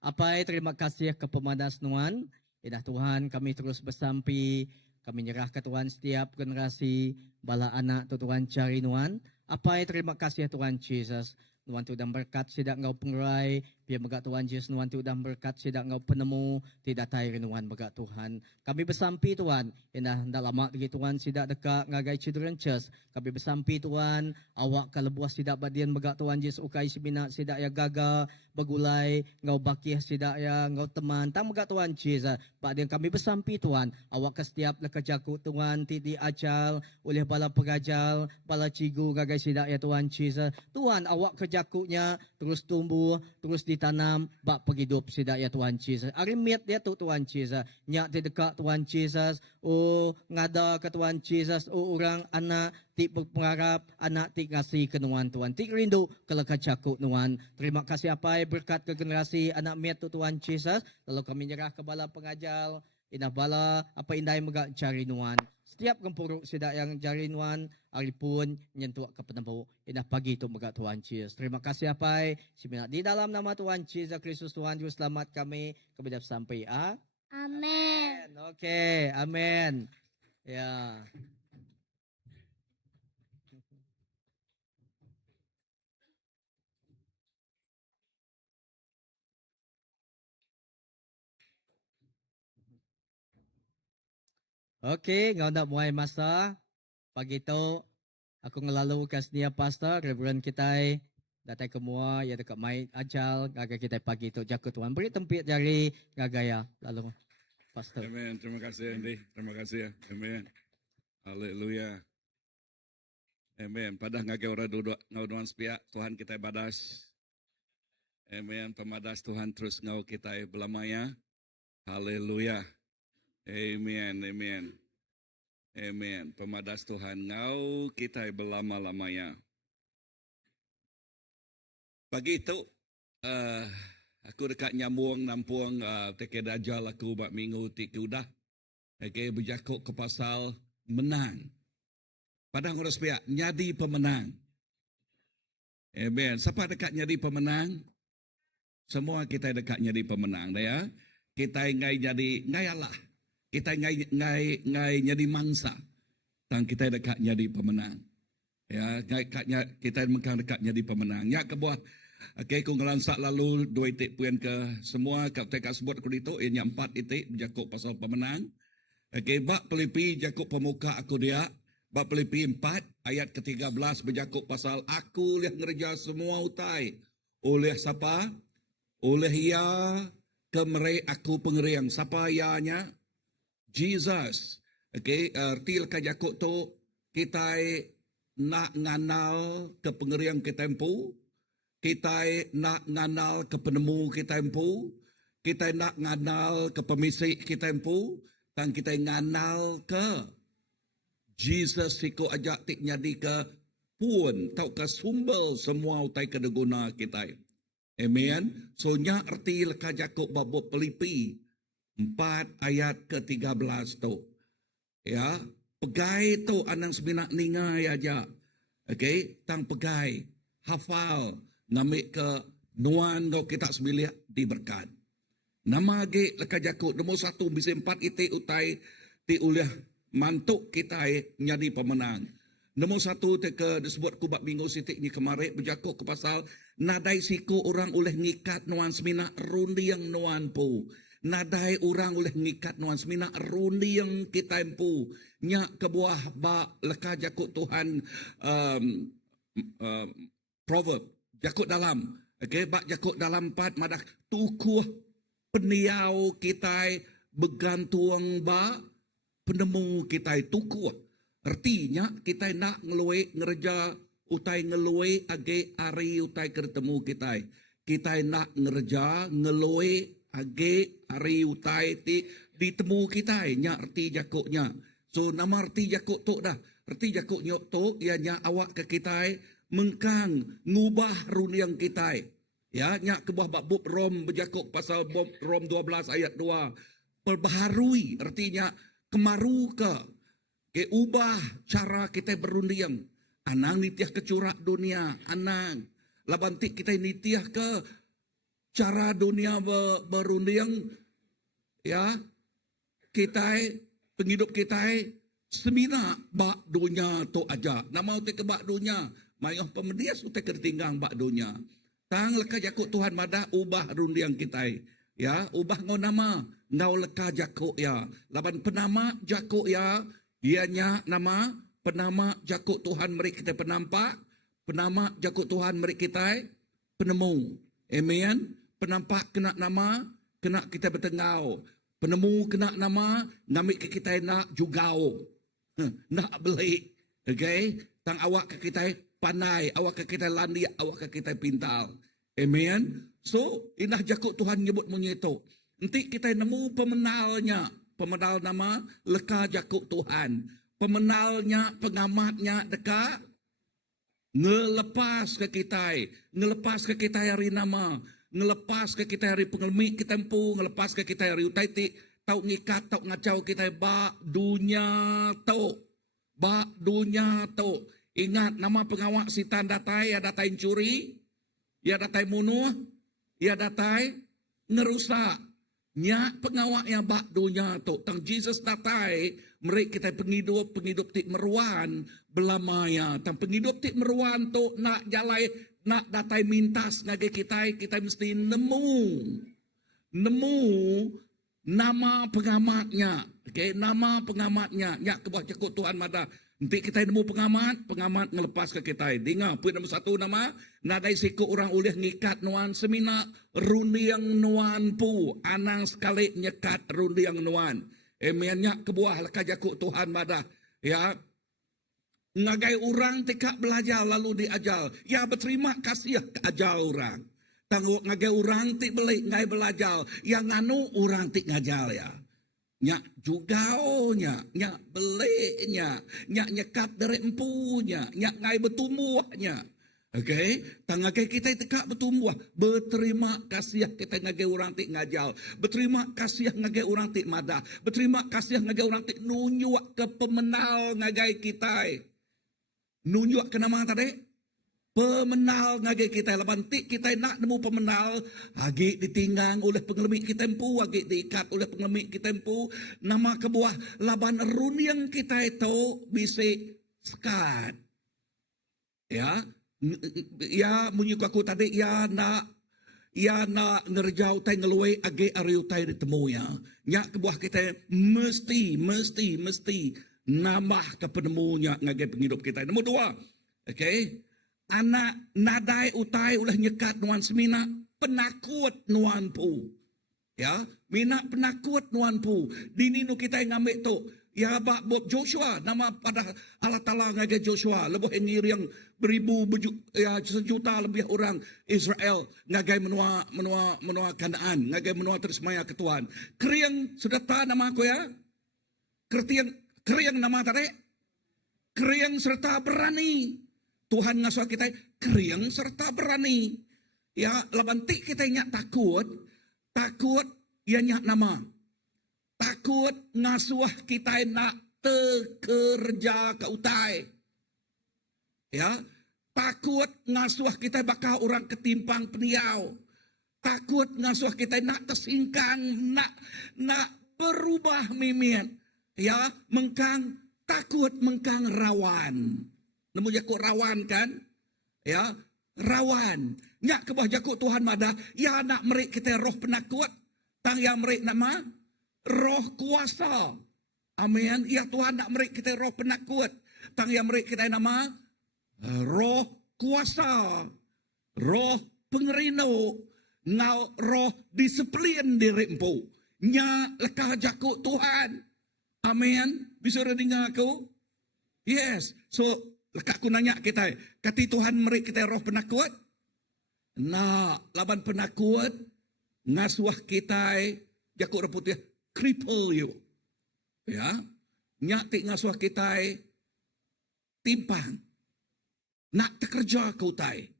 Apa terima kasih ke pemadas Tuhan. Idah Tuhan kami terus bersampi. Kami nyerah ke Tuhan setiap generasi bala anak tu Tuhan cari Tuhan. Apa terima kasih Tuhan Yesus. Tuhan tu dah berkat sidak ngau pengerai. Biar megak Tuhan Yesus Tuhan tu dah berkat sidak ngau penemu. Tidak tahu Tuhan megak Tuhan. Kami bersampi Tuhan. Indah dah lama lagi Tuhan sidak dekat ngagai children church. Kami bersampi Tuhan. Awak kalebuah sidak badian megak Tuhan Yesus. Ukai sebina sidak ya gagal. Begulai. Ngau bakih sidak ya ngau teman. Tak megak Tuhan Yesus. Badian kami bersampi Tuhan. Awak ke setiap lekejaku Tuhan. Tidi acal. Oleh bala pegajal. Bala cigu gagai sidak ya Tuhan Yesus. Tuhan awak kerja jakuknya terus tumbuh, terus ditanam, bak penghidup sida ya Tuhan Yesus. Arimit dia tu Tuhan Yesus. Nyak di dekat Tuhan Yesus. Oh ngada ke Tuhan Yesus. Oh orang anak ti berpengarap, anak ti ngasih ke Tuhan Tuhan. Ti rindu ke lekat jakuk Tuhan. Terima kasih apa berkat ke generasi anak miat tu Tuhan Yesus. Lalu kami nyerah ke bala pengajar. Inah bala apa indai megak cari Tuhan. Setiap gempuruk sida yang jari Tuhan. Hari pun nyentuh ke penempu. Indah pagi itu megak Tuhan Yesus. Terima kasih apa di dalam nama Tuhan Yesus Kristus Tuhan Juru Selamat kami kepada sampai Amin. Oke, amin. Ya. Oke, ngau nak mulai masa pagi itu aku ngelalu ke senia pastor Reverend kita datang ke mua ya dekat mai ajal gaga kita pagi itu jakut Tuhan beri tempit jari gagaya lalu pastor. Amen. Terima kasih Andy. Terima kasih ya. Amen. Haleluya. Amen. Pada ngage ora ngauduan sepia Tuhan kita badas. Amen. Pemadas Tuhan terus ngau kita belamaya. Haleluya. Amen. Amen. Amen. Pemadas Tuhan ngau kita belama-lamanya. Pagi itu aku dekat nyambung nampung teke dajal aku bak minggu tiga udah. Okay, berjakuk ke pasal menang. Padang urus pihak nyadi pemenang. Amen. Siapa dekat nyadi pemenang? Semua kita dekat nyadi pemenang dah ya. Kita ngai jadi ngai Allah. Kita ngai nyadi mangsa. Dan kita dekat nyadi pemenang. Ya, kita mengkang dekat nyadi pemenang. Ya kebuah. Okey, ku ngelansak lalu 2 itik puan ke semua kat teka sebut aku itu ini 4 itik berjakuk pasal pemenang. Okey, bab Filipi jakuk pemuka aku dia. Bab Filipi 4 ayat ke-13 berjakuk pasal aku lihat ngerja semua utai. Oleh siapa? Oleh ia kemeri aku pengeriang. Siapa ianya? Jesus. Okey, arti lekat jakuk tu kita nak nganal ke pengeriang kita empu. Kita nak nganal ke penemu kita empu. Kita nak nganal ke pemisik kita empu. Dan kita nganal ke Jesus siku ajak tik nyadi ke pun. Tau ke sumber semua utai kedeguna kita. Amen. So nya arti leka jakuk babuk Filipi 4 ayat ke-13 tu. Ya. Pegai tu anang sebinak ningai aja. Okay. Tang pegai. Hafal. Ngamik ke nuan kau kita sebilik diberkat. Nama age leka jakut nombor 1 bisa 4 itik utai ti uliah mantuk kita nyadi pemenang. Nombor 1 teka disebut kubak minggu sitik ni kemarin berjakut ke pasal nadai siku orang oleh ngikat nuan semina rundi yang nuan pu. Nadai orang oleh ngikat nuan semina rundi yang kita empu. Nyak kebuah ba leka jakut Tuhan proverb. Jakut dalam. Okay, bak jakut dalam 4 madah tukuh peniau kita bergantung ba penemu kita tukuh. Artinya kita nak ngelue ngerja utai ngelue age hari utai ketemu kita. Kita nak ngerja ngelue age hari utai ditemu kita. Nya arti jakuknya. So nama arti jakuk tu dah. Arti jakuk nyok tu ianya awak ke kita mengkang ngubah runiang kita. Ya, nyak ke buah bab Rom berjakuk pasal Rom 12 ayat 2. Perbaharui artinya kemaru ke ubah cara kita berundiang. Anang nitiah ke curak dunia, anang labantik kita nitiah ke cara dunia berundiang. Ya, kita penghidup kita semina bak dunia tu aja. Nama utek ke bak dunia. Mayah pemedias utek ketinggang bak dunia. Tang leka jakuk Tuhan madah ubah rundiang kita. Ya, ubah ngau nama. Ngau leka jakuk ya. Laban penama jakuk ya. Ianya nama penama jakuk Tuhan mereka kita penampak. Penama jakuk Tuhan mereka kita penemu. Amen. Penampak kena nama. Kena kita bertengau. Penemu kena nama. Ngamik ke kita nak jugau. Nak beli. Okay. Tang awak ke kita panai, awak kita landia, awak kita pintal. Amen. So, inah jakuk Tuhan nyebut menyeto. Nanti kita nemu pemenalnya. Pemenal nama leka jakuk Tuhan. Pemenalnya, pengamatnya dekat. Ngelepas ke kita. Ngelepas ke kita hari nama. Ngelepas ke kita hari pengelmik kita empu. Ngelepas ke kita hari utai ti. Tau ngikat, tau ngacau kita. Bak dunia tau. Bak dunia tau. Ingat nama pengawak sitan datai. Ya datai curi. Ya datai munuh. Ya datai ngerusak. Nya pengawak yang bak dunia tu. Tang Jesus datai. Mereka kita penghidup ti meruan. Belamaya. Tang penghidup ti meruan tu. Nak jalai. Nak datai mintas. Ngage kita mesti nemu. Nemu. Nama pengamatnya. Okay, nama pengamatnya. Nya kebah cakut Tuhan mada. Nanti kita nemu pengamat ngelepas ke kita. Dengar, poin nombor 1 nama, nadai siku orang ulih ngikat nuan semina, rundiang nuan pu, anang sekali nyekat rundiang nuan. Emennya kebuah leka jakuk Tuhan madah. Ya, ngagai orang tikak belajar lalu diajar. Ya, berterima kasih ke ajar orang. Tangguh ngagai orang tik beli ngai belajar. Yang anu orang tik ngajar ya. Nyak juga nyak beliknya, nyak nyekat dari empunya, nyak ngai bertumbuhnya. Okay, tangagai kita tekak bertumbuh. Berterima kasih kita ngagai orang tik ngajal. Berterima kasih ngagai orang tik madah. Berterima kasih ngagai orang tik nunjuk ke pemenal ngagai kita. Nunjuk ke nama tadi? Pemenal ngagai kita. Lepantik kita nak nemu pemenal. Agi ditinggang oleh pengelemik kita empu. Agi diikat oleh pengelemik kita empu. Nama kebuah laban runiang kita itu bisa sekat. Ya. Ya menyuka aku tadi. Ya nak ngerjau tay ngeluai. Agi ariu tay ditemu ya. Nyak kebuah kita mesti nambah ke penemunya ngagai penghidup kita. Nombor 2. Okay. Anak nadai utai ulah nyekat nuan semina penakut nuan pu. Ya, mina penakut nuan pu. Dini nu kita ngambil tu. Ya bak Bob Joshua nama pada Allah Taala ngagai Joshua lebih yang beribu ya sejuta lebih orang Israel ngagai menua Kanaan, ngagai menua tersemaya ke Tuhan. Kriang sudah tahu nama aku ya? Kriang nama tadi? Kriang serta berani. Tuhan ngasuh kita keriang serta berani. Ya, labantik kita nyak takut ya nyak nama. Takut ngasuh kita nak tekerja ke utai. Ya, takut ngasuh kita bakal orang ketimpang peniau. Takut ngasuh kita nak tersingkang, nak berubah mimin. Ya, takut mengkang rawan. Nemu jakuk rawan kan? Ya, rawan. Nyak kebah jakuk Tuhan madah. Ya nak merik kita roh penakut. Tang yang merik nama roh kuasa. Amin. Ya Tuhan nak merik kita roh penakut. Tang yang merik kita nama roh kuasa. Roh pengerino. Ngau roh disiplin diri empu. Nyak lekah jakuk Tuhan. Amin. Bisa dengar aku? Yes. So, lekak aku nanya kita, kati Tuhan merik kita roh penakut? Nah, laban penakut, ngasuh kita, jakuk reputih, cripple you. Ya, nyatik ngasuh kita, timpang. Nak terkerja kau tai.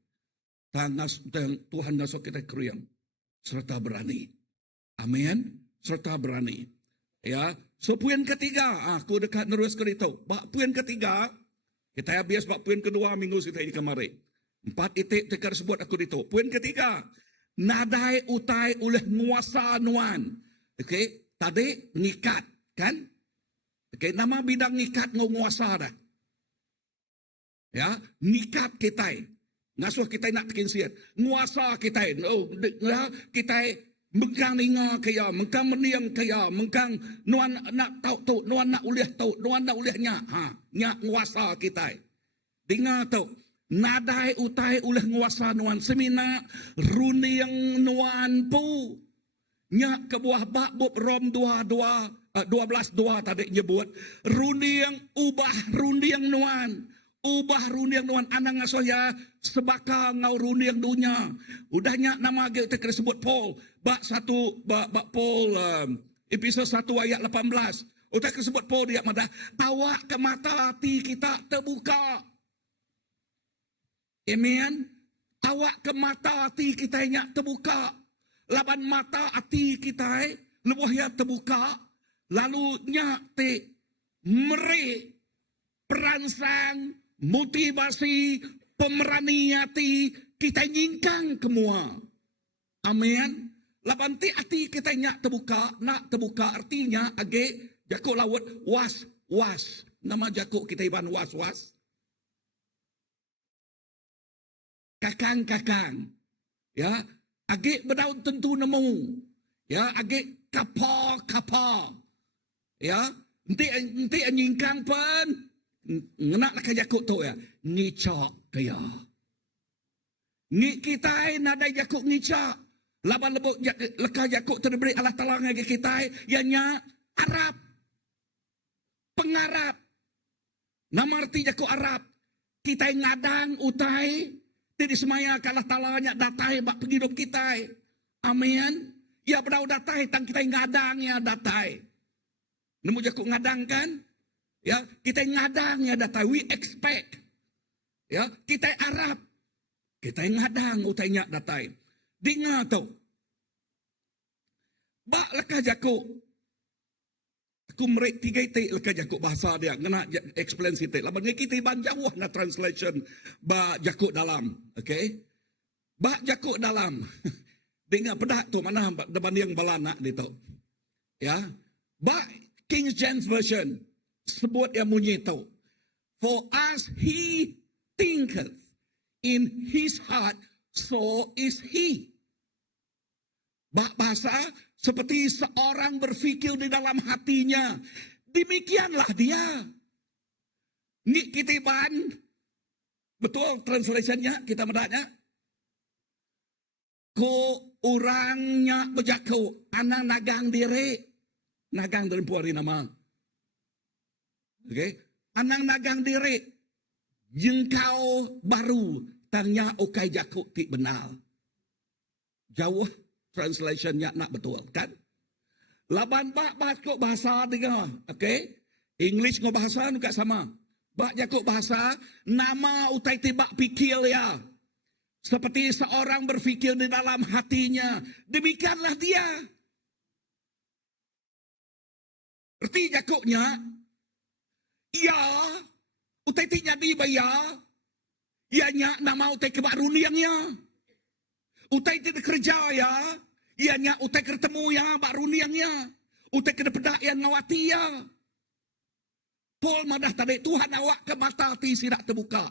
Tuhan ngasuh kita kriang, serta berani. Amin, serta berani. Ya, so poin ketiga, aku dekat nerus ke itu. Poin ketiga, kita habis poin kedua minggu kita ini kemarin. 4 itik tekar sebut aku itu. Poin ketiga, nadai utai oleh nguasa nuan. Okay, tadi ngikat kan? Okay, nama bidang ngikat nguasa dah. Ya, nikat kita. Ngasuh kita nak tekinsiat. Nguasa kita. Oh, kita mengkang ninga kaya, mengkang meniang kaya, mengkang nuan nak tahu tu, nuan nak uliah tahu, nuan nak uliahnya, nyak nguasa kita. Dengar tu, nadai utai ulah nguasa nuan semina, runiang nuan pu, nyak kebuah bab Rom 12:2 tadi nyebut, runiang ubah runiang nuan, ubah runiang nuan anang ngasoya sebaka ngau runiang dunya. Udahnya nama ge utai disebut Paul. Bak Paul episode 1 ayat 18. Utai disebut Paul dia madah awak ke mata hati kita terbuka. Amen. Awak ke mata hati kita nya terbuka. Laban mata hati kita lebuh ya terbuka. Lalu nyate mere perangsang motivasi pemerani hati kita nyingkang kemua. Amin. Laban ti hati kita nyak terbuka artinya age jakuk lawat was. Nama jakuk kita iban was. Kakang. Ya, age berdaun tentu nemu. Ya, age kapa. Ya, nanti nyingkang pun ngenak lah jakuk tu ya. Ngicak kaya. Ngik kita nada jakuk ngicak. Laban lebuk leka jakuk terberi Allah Ta'ala ngagi kita ianya Arab. Pengarab. Nama arti jakuk Arab. Kita ngadang utai. Tidak semaya Allah Ta'ala nya datai bak penghidup kita. Amin. Ya berdau datai tang kita ngadang ya datai. Nemu jakuk ngadang kan? Ya, kita ngadang ya datai. We expect. Ya, kita Arab. Kita ngadang utainya datai. Dengar tu. Bak lekah jakuk. Aku merek 3 titik lekah jakuk bahasa dia. Kena explain sitik. Laban kita iban jauh na translation. Bak jakuk dalam. Okay. Bak jakuk dalam. Dengar pedak tu mana depan yang balanak ni tu. Ya. Bak King James Version sebut yang bunyi tu. For as he thinketh in his heart, so is he. Bahasa seperti seorang berfikir di dalam hatinya. Demikianlah dia. Ni kitiban. Betul translationnya kita mendaknya. Ko orangnya berjaku. Anak nagang diri. Nagang dari puari nama. Okay. Anak nagang diri. Jengkau baru. Tanya okai jakuk ti benar. Jauh translationnya nak betul kan? Laban bak jakuk bahasa dengar. Okay. English ngo bahasa juga sama. Bak jakuk bahasa. Nama utai tibak pikir ya. Seperti seorang berfikir di dalam hatinya. Demikianlah dia. Erti jakuknya, ya, utai tinya di bayar, ianya nama utai kebaruniangnya. Utai tidak kerja ya, ianya utai ketemu ya baruniangnya. Utai kena pedak yang ngawati ya. Paul madah tadi, Tuhan awak ke mata hati sidak terbuka.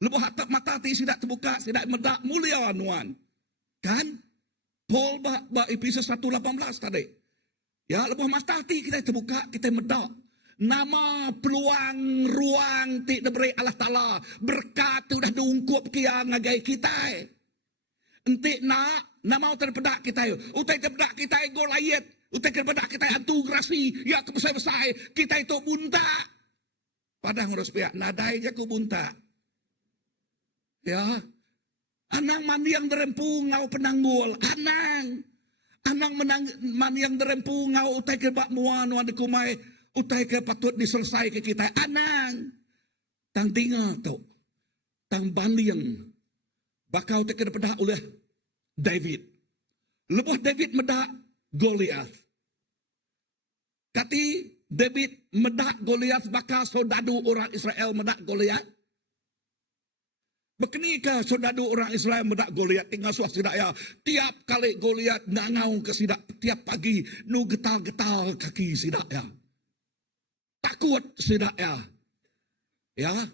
Lebuh mata hati sidak terbuka, sidak medak mulia nuan. Kan? Paul ba episode 1:18 tadi. Ya, lepas mata hati kita terbuka, kita medak. Nama peluang, ruang, tidak beri Allah Ta'ala. Berkat sudah diungkup kia ngagai kita. Entik nak, nama utai terpedak kita. Utai terpedak kita golayet. Utai terpedak kita hantu grasi. Ya, kebesar-besar. Kita itu bunta. Padahal harus pihak, nadai je ku bunta. Ya. Anang mandi yang derempung, ngau penanggul. Anang man yang derempu ngau utai ke bak muan wan kumai utai ke patut diselesai ke kita anang tang tinga tu tang banding bakau te ke pedah oleh David lepas David medak Goliath kati David medak Goliath bakal saudadu orang Israel medak Goliath. Bekenikah saudara orang Israel medak Goliat tinggal suah sidak ya. Tiap kali Goliat ngangau ke sidak tiap pagi nu getal-getal kaki sidak ya. Takut sidak ya. Ya.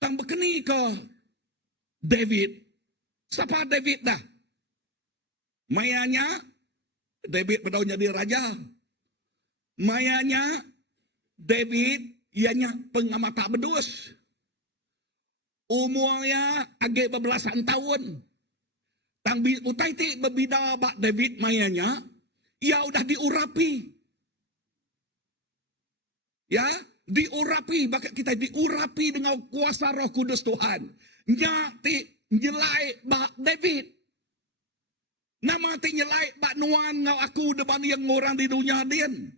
Tang bekenikah David. Siapa David dah? Mayanya David berdaun jadi raja. Mayanya David ianya pengamata bedus. Umurnya agak berbelasan tahun. Tang utai ti berbida bak David mayanya, ia udah diurapi. Ya, diurapi, bakal kita diurapi dengan kuasa Roh Kudus Tuhan. Nya ti nyelai bak David. Nama ti nyelai bak nuan ngau aku depan yang orang di dunia din.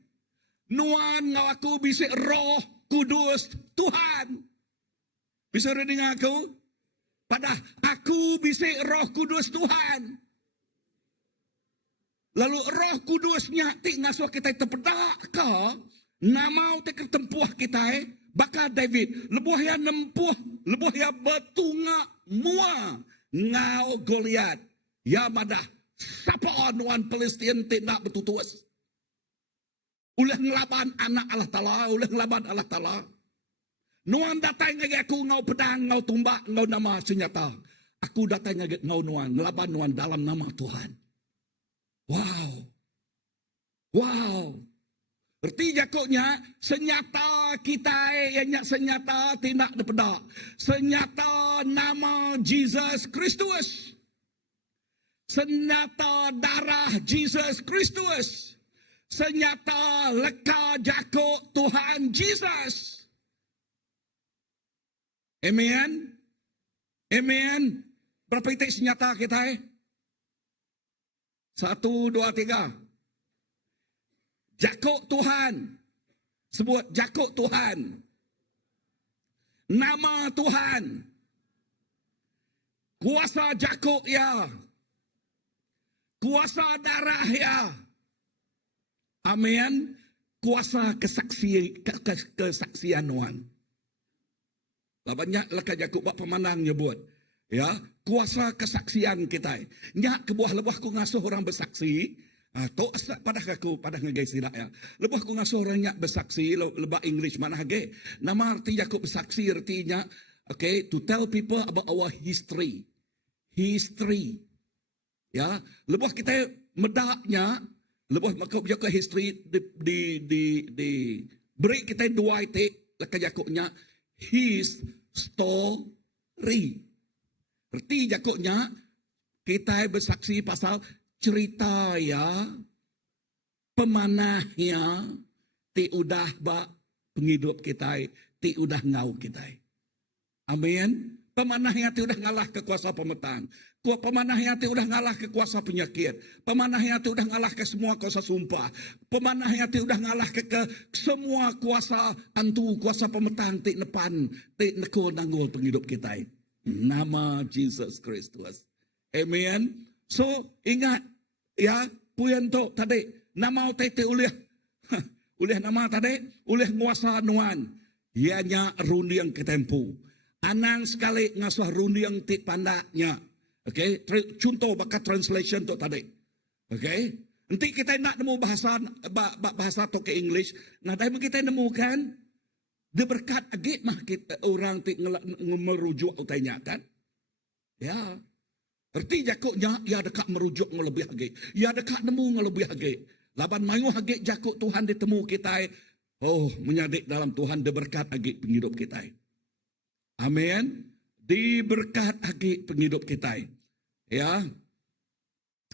Nuan ngau aku bisik Roh Kudus Tuhan. Bisa dengar aku? Pada aku bisik Roh Kudus Tuhan. Lalu Roh Kudusnya ti ngasuh kita terpedak ke nama te ketempuh kita bakal David lebuh ya nempuh lebuh ya betunga mua ngau Goliat ya madah sapa nuan Palestin tidak betutus ulah ngelaban anak Allah Ta'ala ulah ngelaban Allah Ta'ala nuan datang ngagi aku ngau pedang ngau tumbak ngau nama senjata aku datang ngagi ngau nuan ngelaban nuan dalam nama Tuhan. Wow. Berarti jakoknya senyata kita yang senyata tidak dipedak. Senyata nama Jesus Kristus. Senyata darah Jesus Kristus. Senyata leka jakok Tuhan Jesus. Amen. Amen. Berapa titik senyata kita 1, 2, 3. Jakok Tuhan. Sebut jakok Tuhan. Nama Tuhan. Kuasa jakok ya. Kuasa darah ya. Amin. Kuasa kesaksian Tuhan. Banyak leka jakok bak pemanang nyebut. Ya, kuasa kesaksian kita. Nyak kebuah lebuh ku ngasuh orang bersaksi. To asak pada aku pada ngagay sila ya. Lebuh ku ngasuh orang nyak bersaksi lebah English mana hage. Nama arti Yakub bersaksi artinya okay, to tell people about our history. History. Ya, lebuh kita medaknya lebuh makau Yakub history di beri kita dua itik leka Yakubnya his story. Berarti jakoknya kita bersaksi pasal cerita ya, pemanahnya, ti udah bak penghidup kita, ti udah ngau kita. Amin. Pemanahnya ti udah ngalah ke kuasa pemetang. Pemanahnya ti udah ngalah ke kuasa penyakit. Pemanahnya ti udah ngalah ke semua kuasa sumpah. Pemanahnya ti udah ngalah ke semua kuasa antu, kuasa pemetang, ti nepan, ti neko nanggul penghidup kita. Nama Jesus Kristus. Amen. So ingat ya puyan to tadi nama tete ulih nama tadi ulih nguasa nuan. Ianya rundi yang ketempu. Anang sekali ngasuh rundi yang ti pandaknya. Okay. Contoh bakat translation to tadi. Okay. Nanti kita nak nemu bahasa to ke English. Nah tapi kita nemukan dia berkat agak mah kita orang ti merujuk utainya kan. Ya. Erti jakuknya ya dekat merujuk ngelebih agak. Ya dekat nemu ngelebih agak. Laban mayu agak jakuk Tuhan ditemu kita. Oh, menyadik dalam Tuhan dia berkat agak penghidup kita. Amin. Diberkat agak penghidup kita. Ya.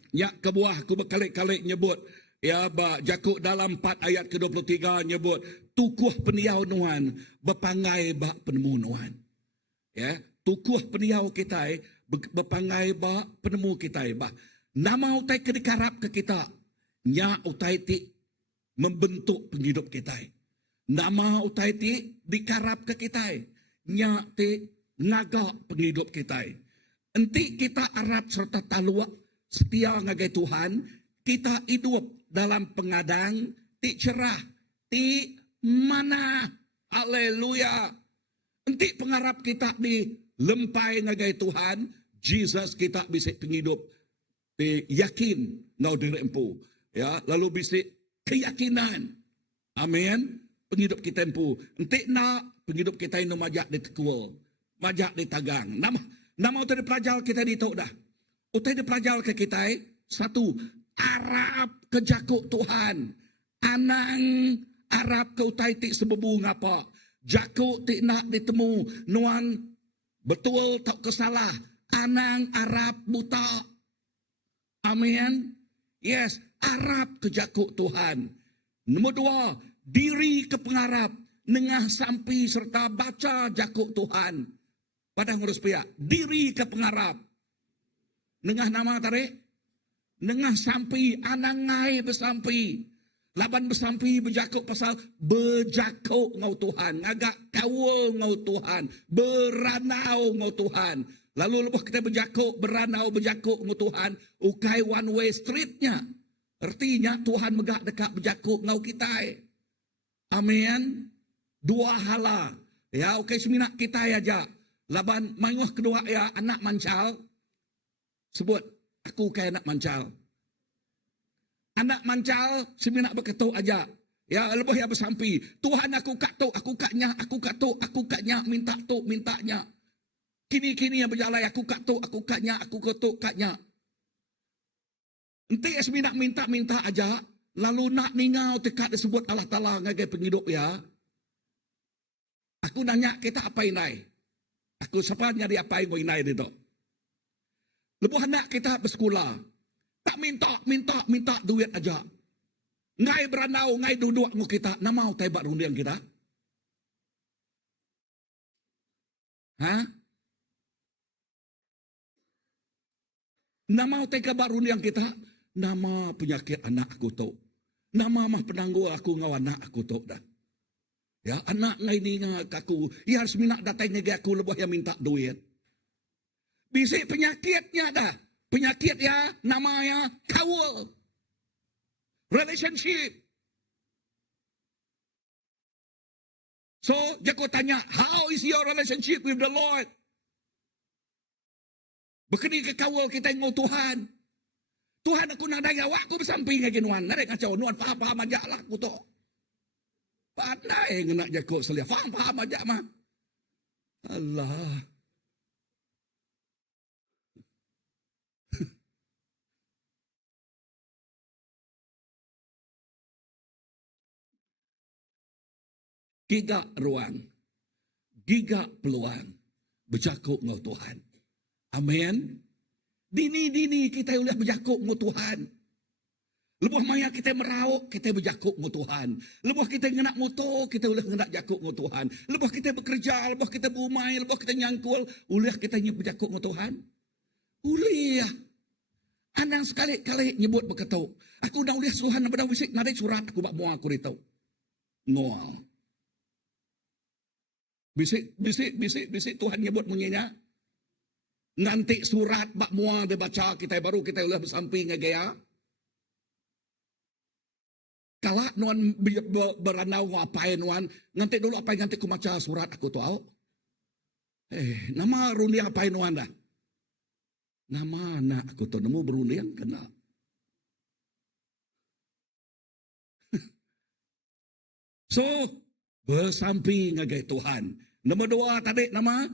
Ya kebuah aku berkali-kali nyebut ya jakuk dalam 4 ayat ke-23 nyebut tukuh peniau nuan bepangai bak penemu nuan. Ya, tukuh peniau kita bepangai bak penemu kita bah. Nama utai kedikarap ke kita. Nya utai ti membentuk penghidup kita. Nama utai ti dikarap ke kita. Nya ti ngagak penghidup kita. Enti kita Arab serta taluak setia ngagai Tuhan. Kita hidup dalam pengadang ti cerah ti mana. Haleluya. Enti pengharap kita di lempai ngagai Tuhan. Jesus kita bisa penghidup yakin ngau dirempu. Ya, lalu bisa keyakinan. Amin. Penghidup kita empu. Enti nak penghidup kita ini majak di tekul. Majak di tagang. Nama utai pelajar kita di tok dah. Utai pelajar ke kita. Satu. Arab kejakuk Tuhan. Anang Arab ke utai ti sebebu ngapa. Jakuk ti nak ditemu. Nuan betul tak kesalah. Anang Arab buta. Amin. Yes. Arab kejakuk Tuhan. Nombor 2. Diri ke pengarap. nengah sampi serta baca jakuk Tuhan. Pada ngurus pihak, diri ke pengarap. Nengah nama tarik, nengah sampi, anangai bersampi. Laban bersampi berjakuk pasal berjakuk ngau Tuhan. Agak kawal ngau Tuhan. Beranau ngau Tuhan. Lalu lepas kita berjakuk, beranau, berjakuk ngau Tuhan. Ukai one way streetnya. Artinya Tuhan megak dekat berjakuk ngau kita. Amin. Dua hala. Ya, okey seminak kita aja. Laban manguh kedua ya anak mancal. Sebut, aku kayak anak mancal. Anak mancal, seminak berketuk aja. Ya, lepas ya bersampi. Tuhan aku katuk, aku katnya, aku katuk, aku katnya, minta tuk, mintanya. Kini-kini yang berjalan, aku katuk, aku katnya, aku katuk, katnya. Nanti ya seminak minta-minta aja. Lalu nak ningau dekat disebut Allah Ta'ala ngagai penghidup ya. Aku nanya kita apa inai? Aku siapa nyari apa yang inai itu? Lepas anak kita bersekolah. Tak minta duit aja. Ngai beranau, ngai duduk mu kita. Nama tebak rundian kita? Hah? Nama tebak rundian kita? Nama penyakit anak aku tu. Nama mah penangguh aku ngau anak aku tu dah. Ya, anak ngai ni aku. Ya harus minat datang ngai aku lebih yang minta duit. Bisik penyakitnya dah. Penyakit ya, namanya kawal. Relationship. So, Jacob tanya, how is your relationship with the Lord? Bekeni ke kawal kita ngau Tuhan. Tuhan aku nak daya, aku bersamping dengan nuan. Narek ngacau, nuan faham-faham aja lah aku tu. Pandai nak Jacob selia, faham-faham aja mah. Allah. Giga ruang, giga peluang, berjakuk ngau Tuhan. Amin. Dini kita boleh berjakuk ngau Tuhan. Lepas maya kita merauk, kita berjakuk ngau Tuhan. Lepas kita ngenak motor, kita boleh ngenak jakuk ngau Tuhan. Lepas kita bekerja, lepas kita berumai, lepas kita nyangkul, boleh kita berjakuk ngau Tuhan. Boleh. Anang sekali-kali nyebut berketuk. Aku dah boleh Tuhan pada bisik narik surat aku bak muak aku ditau. Ngoal. Bisik Tuhan nyebut munyinya. Nanti surat bak mua dia baca kita baru kita boleh bersamping dengan gaya. Kalau nuan beranau ngapain nuan, nanti dulu apa yang nanti aku baca surat aku tahu. Nama rundi apain nuan dah? Nama anak aku tahu nemu berundian kena. So, bersamping dengan Tuhan. Nombor dua tadi nama,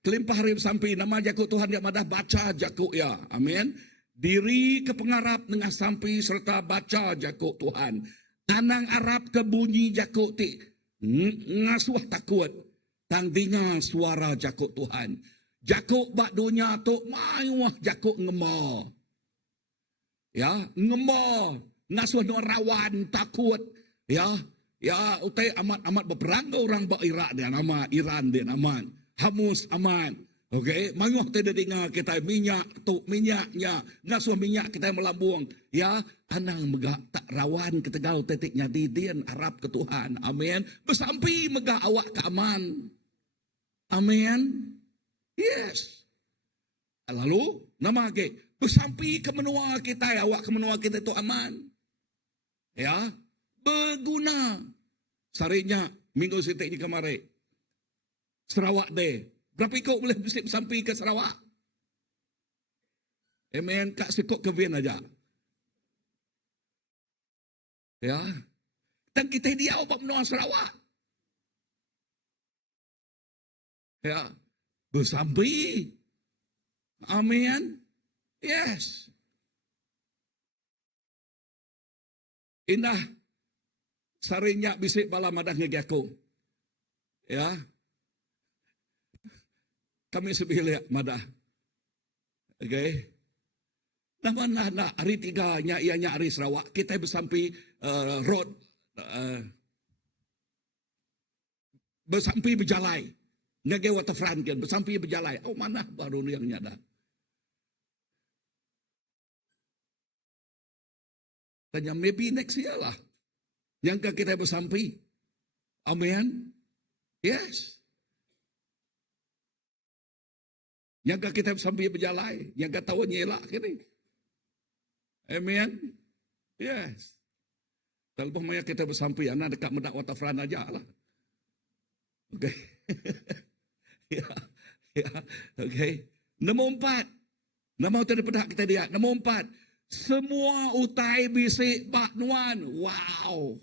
kelimpah hari bersamping nama jakuk Tuhan yang madah baca jakuk ya, amin. Diri ke pengarap dengan sampi serta baca jakuk Tuhan. Tanang Arab ke bunyi jakuk ti, ngasuh takut, tang dengar suara jakuk Tuhan. Jakuk bak dunia tu mayuah jakuk ngemo. Ya, ngemo, ngasuh no rawan takut, ya. Ya, utai amat berperang orang bak Iraq dia nama, Iran dia nama. Hamus aman. Okey, manguh kita dengar kita minyaknya, ngasuh minyak kita melambung. Ya, anang megak tak rawan kita gau tetiknya didian Arab ke Tuhan. Amin. Bersampi megak awak ke aman. Amin. Yes. Lalu nama ke bersampi ke menua kita, awak ke menua kita tu aman. Ya. Berguna. Sarinya minggu sitik ni kemarin. Sarawak deh. Berapa ikut boleh sampai ke Sarawak? Amen. Kak sekok ke Vien aja. Ya. Dan kita dia awak menua Sarawak. Ya. Bersampai. Amin. Yes. Indah. Sarinya bisik bala madah ngegi aku. Ya. Kami sebilik madah. Okay. Namun nak hari 3 ianya hari Sarawak. Kita bersampai road. bersampi berjalai. Ngage waterfront kan, bersampi berjalai. Oh mana baru yang nyada. Tanya maybe next year lah. Yang kita bersampi. Amen. Yes. Yang kita bersampi berjalai. Yang tahu nyelak kini. Amen. Yes. Kalau maya kita bersampi, anak dekat medak waterfront aja lah. Okay. Ya, ya, okay. Nombor 4. Nama utai daripada kita lihat. Nombor 4. Semua utai bisik bak nuan. Wow.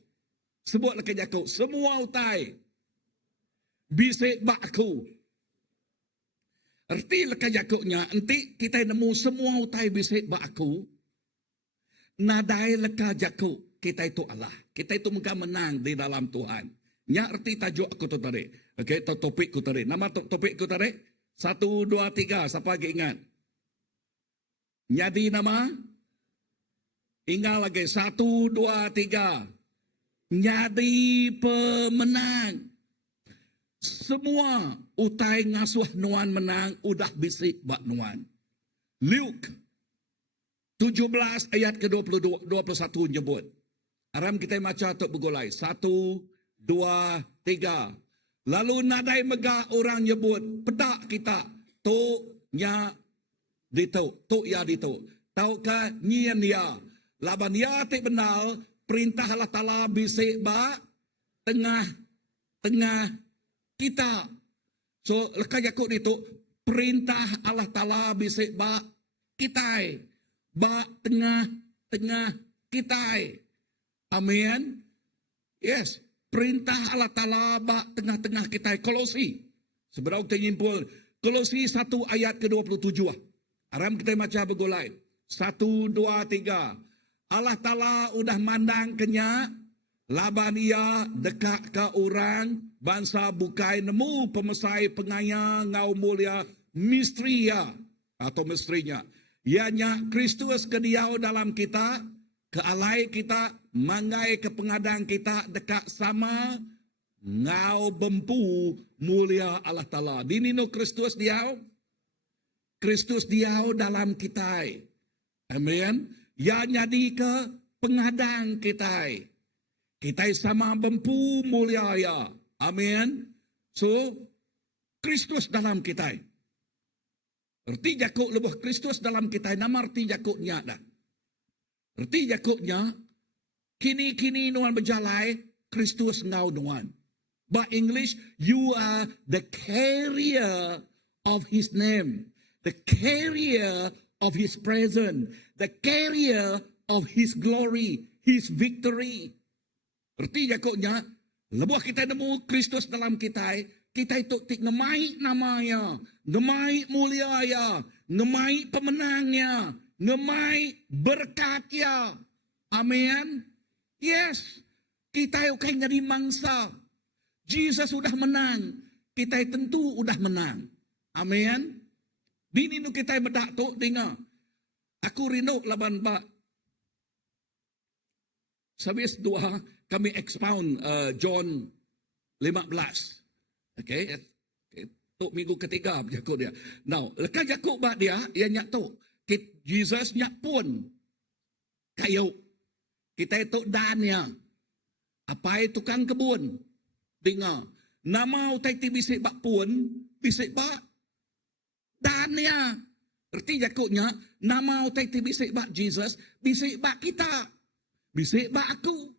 Sebutlah ke Yakub. Semua utai bisik bak aku. Erti lekat Yakubnya. Nanti kita nemu semua utai bisik bak aku. Nadai lekat Yakub. Kita itu Allah. Kita itu muka menang di dalam Tuhan. Nya erti tajuk aku tu tadi. Okey, topik ku tadi. Nama topik ku tadi. 1, 2, 3. Siapa lagi ingat? Nyadi nama? Ingat lagi. 1, 2, 3. Nyadi pemenang. Semua utai ngasuh nuan menang. Udah bisik bak nuan. Luke 17 ayat ke-22 21 nyebut. Aram kita macam tu bergolai. 1, 2, 3. Lalu nadai megah orang nyebut. Pedak kita. Tok nya dituk. Tok ya dituk. Tahukah nyian dia. Laban ya tik benal. Perintah Allah Ta'ala bisik bak. Tengah kita. So lekat Yakub dituk. Perintah Allah Ta'ala bisik bak. Kita. Bak tengah kita. Amin. Yes. Perintah Allah Ta'ala bak tengah-tengah kita. Kolosi. Seberapa kita nyimpul. Kolosi 1 ayat ke-27. Aram kita macam bergolai. 1, 2, 3. Allah Ta'ala udah mandang kenya. Laban ia dekat ke orang. Bangsa bukai nemu pemesai pengaya ngau mulia misteri ya. Atau misterinya. Ianya Kristus kediau dalam kita. Kealai kita, mangai ke pengadang kita dekat sama ngau bempu mulia Allah Ta'ala. Dinino Kristus diau. Kristus diau dalam kita. Amin. Ya jadi ke pengadang kita. Kita sama bempu mulia ya. Amin. So, Kristus dalam kita. Erti Yakub lebih Kristus dalam kita. Nama erti Yakubnya dah. Erti Yakubnya, kini nuan berjalai, Kristus ngau nuan. By English, you are the carrier of His name. The carrier of His presence. The carrier of His glory. His victory. Erti Yakubnya, lebuh kita nemu Kristus dalam kita, kita itu ngemai namanya, ngemai mulia ya, ngemai pemenangnya, ngemai berkatnya. Amin. Yes. Kita yang jadi mangsa. Jesus sudah menang. Kita tentu sudah menang. Amin. Bini nu kita bedak tu dengar. Aku rindu laban bak. Sabis 2 kami expound John 15. Okay. Tu minggu ketiga Yakub dia. Now, lekas Yakub bak dia nyak tu. Jesus nyak pun kayu. Kita itu dannya. Apa itu tukang kebun? Dengar. Nama utai ti bisik bak pun. Bisik bak. Dannya. Erti Yakubnya. Nama utai ti bisik bak Jesus. Bisik bak kita. Bisik bak aku.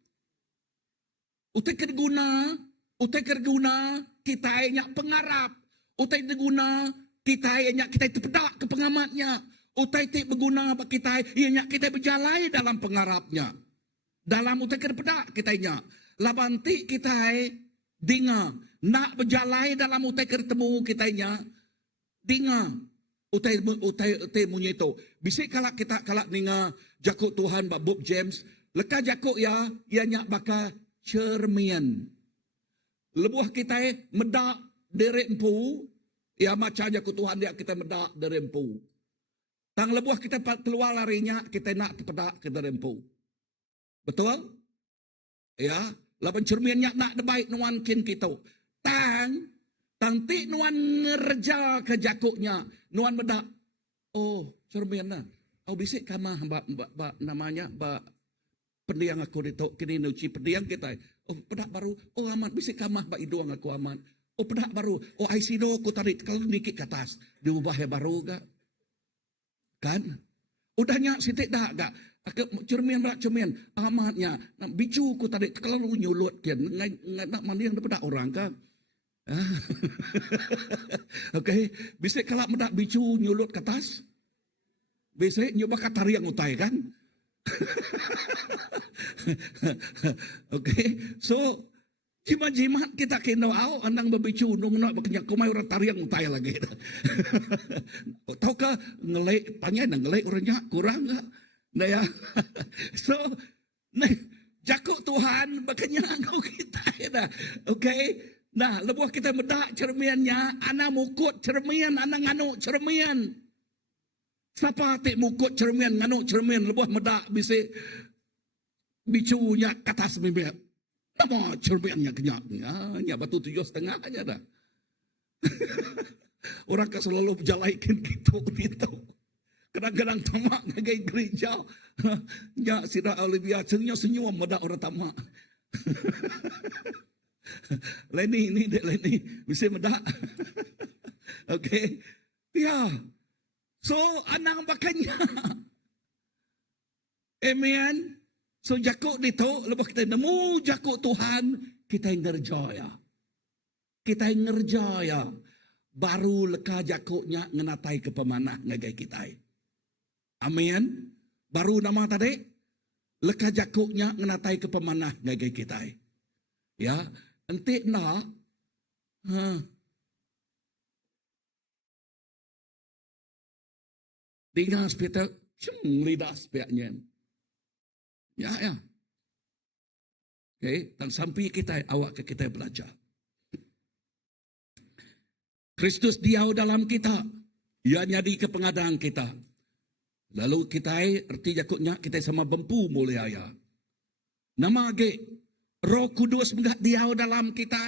Utai kerguna. Utai kerguna. Kita nyak pengarap. Utai kerguna. Kita nyak kita itu pedak ke pengamatnya. Utai ti berguna bak kita. Ianya kita berjalai dalam pengarapnya. Dalam utai kerpedak kita ianya. Laban ti kita dengar. Nak berjalai dalam utai ketemu kita ianya. Dengar. Utai munyi itu. Bisik kalak kita kalak dengar. Jakut Tuhan bak Bob James. Lekas jakut ya. Ianya bakal cermian. Lebuh kita medak dari empu. Ya macam jakut Tuhan dia kita medak dari empu. Tang lebuh kita keluar larinya. Kita nak terpedak ke dari empu. Betul? Ya, laban cerminnya nak debaik nuan kin kita. Tang Tanti nuan ngerja ke jakuknya. Nuan medak. Oh, cermin lah. Oh, bisik kamah mbak namanya, mbak pendiang aku dito, kini nuci pendiang kita. Oh, pedak baru. Oh, amat bisik kamah mbak iduang aku amat. Oh, pedak baru. Oh, ICDO aku tarik kalau dikit ke atas. Diubah ya baru gak? Kan? Udahnya sitik dah gak? Cermin berat cermin. Amatnya. Bicu ku tarik kalau nyulut kian. Nak mandi yang pedak orang kan? Okey, bisa kalau mendak bicu nyulut ke atas. Bisa nyoba katari yang utai kan? Okey, so jimat-jimat kita kena au anang berbicu nung nak berkenyak kumai orang tari yang utai lagi. Tahukah ngelek tanya nang ngelek orangnya kurang enggak? Nah ya. So, nah jakuk Tuhan berkenyak kau kita ya. Okey. Nah, lebuh kita medak cerminnya, anak mukut cermin, anak nganuk cermin. Siapa tik mukut cermin, nganuk cermin, lebuh medak bisa bicunya ke atas bibir. Nama cerminnya kenyaknya, nya batu 7,5 aja dah. Orang kan selalu jalaikan gitu. Kadang-kadang tamak ngagai gereja. Nya sida Olivia senyum medak orang tamak. Leni ini dek Leni bisa medak. Okey. Ya. So anang bakanya. Amen. So jakuk dito lepas kita nemu jakuk Tuhan, kita ngerjaya. Kita ngerjaya. Baru leka jakuknya ngenatai ke pemanah ngagai kita. Amen. Baru nama tadi leka jakuknya ngenatai ke pemanah ngagai kita. Ya. Entik nak, tinggal sepeta, lidah sepetanya. Ya. Okay, dan sampai kita awak ke kita belajar. Kristus diau dalam kita, ia nyadi ke pengadaan kita. Lalu kita erti jakutnya kita sama bempu mulia ya. Nama ge Roh Kudus menggak diau dalam kita.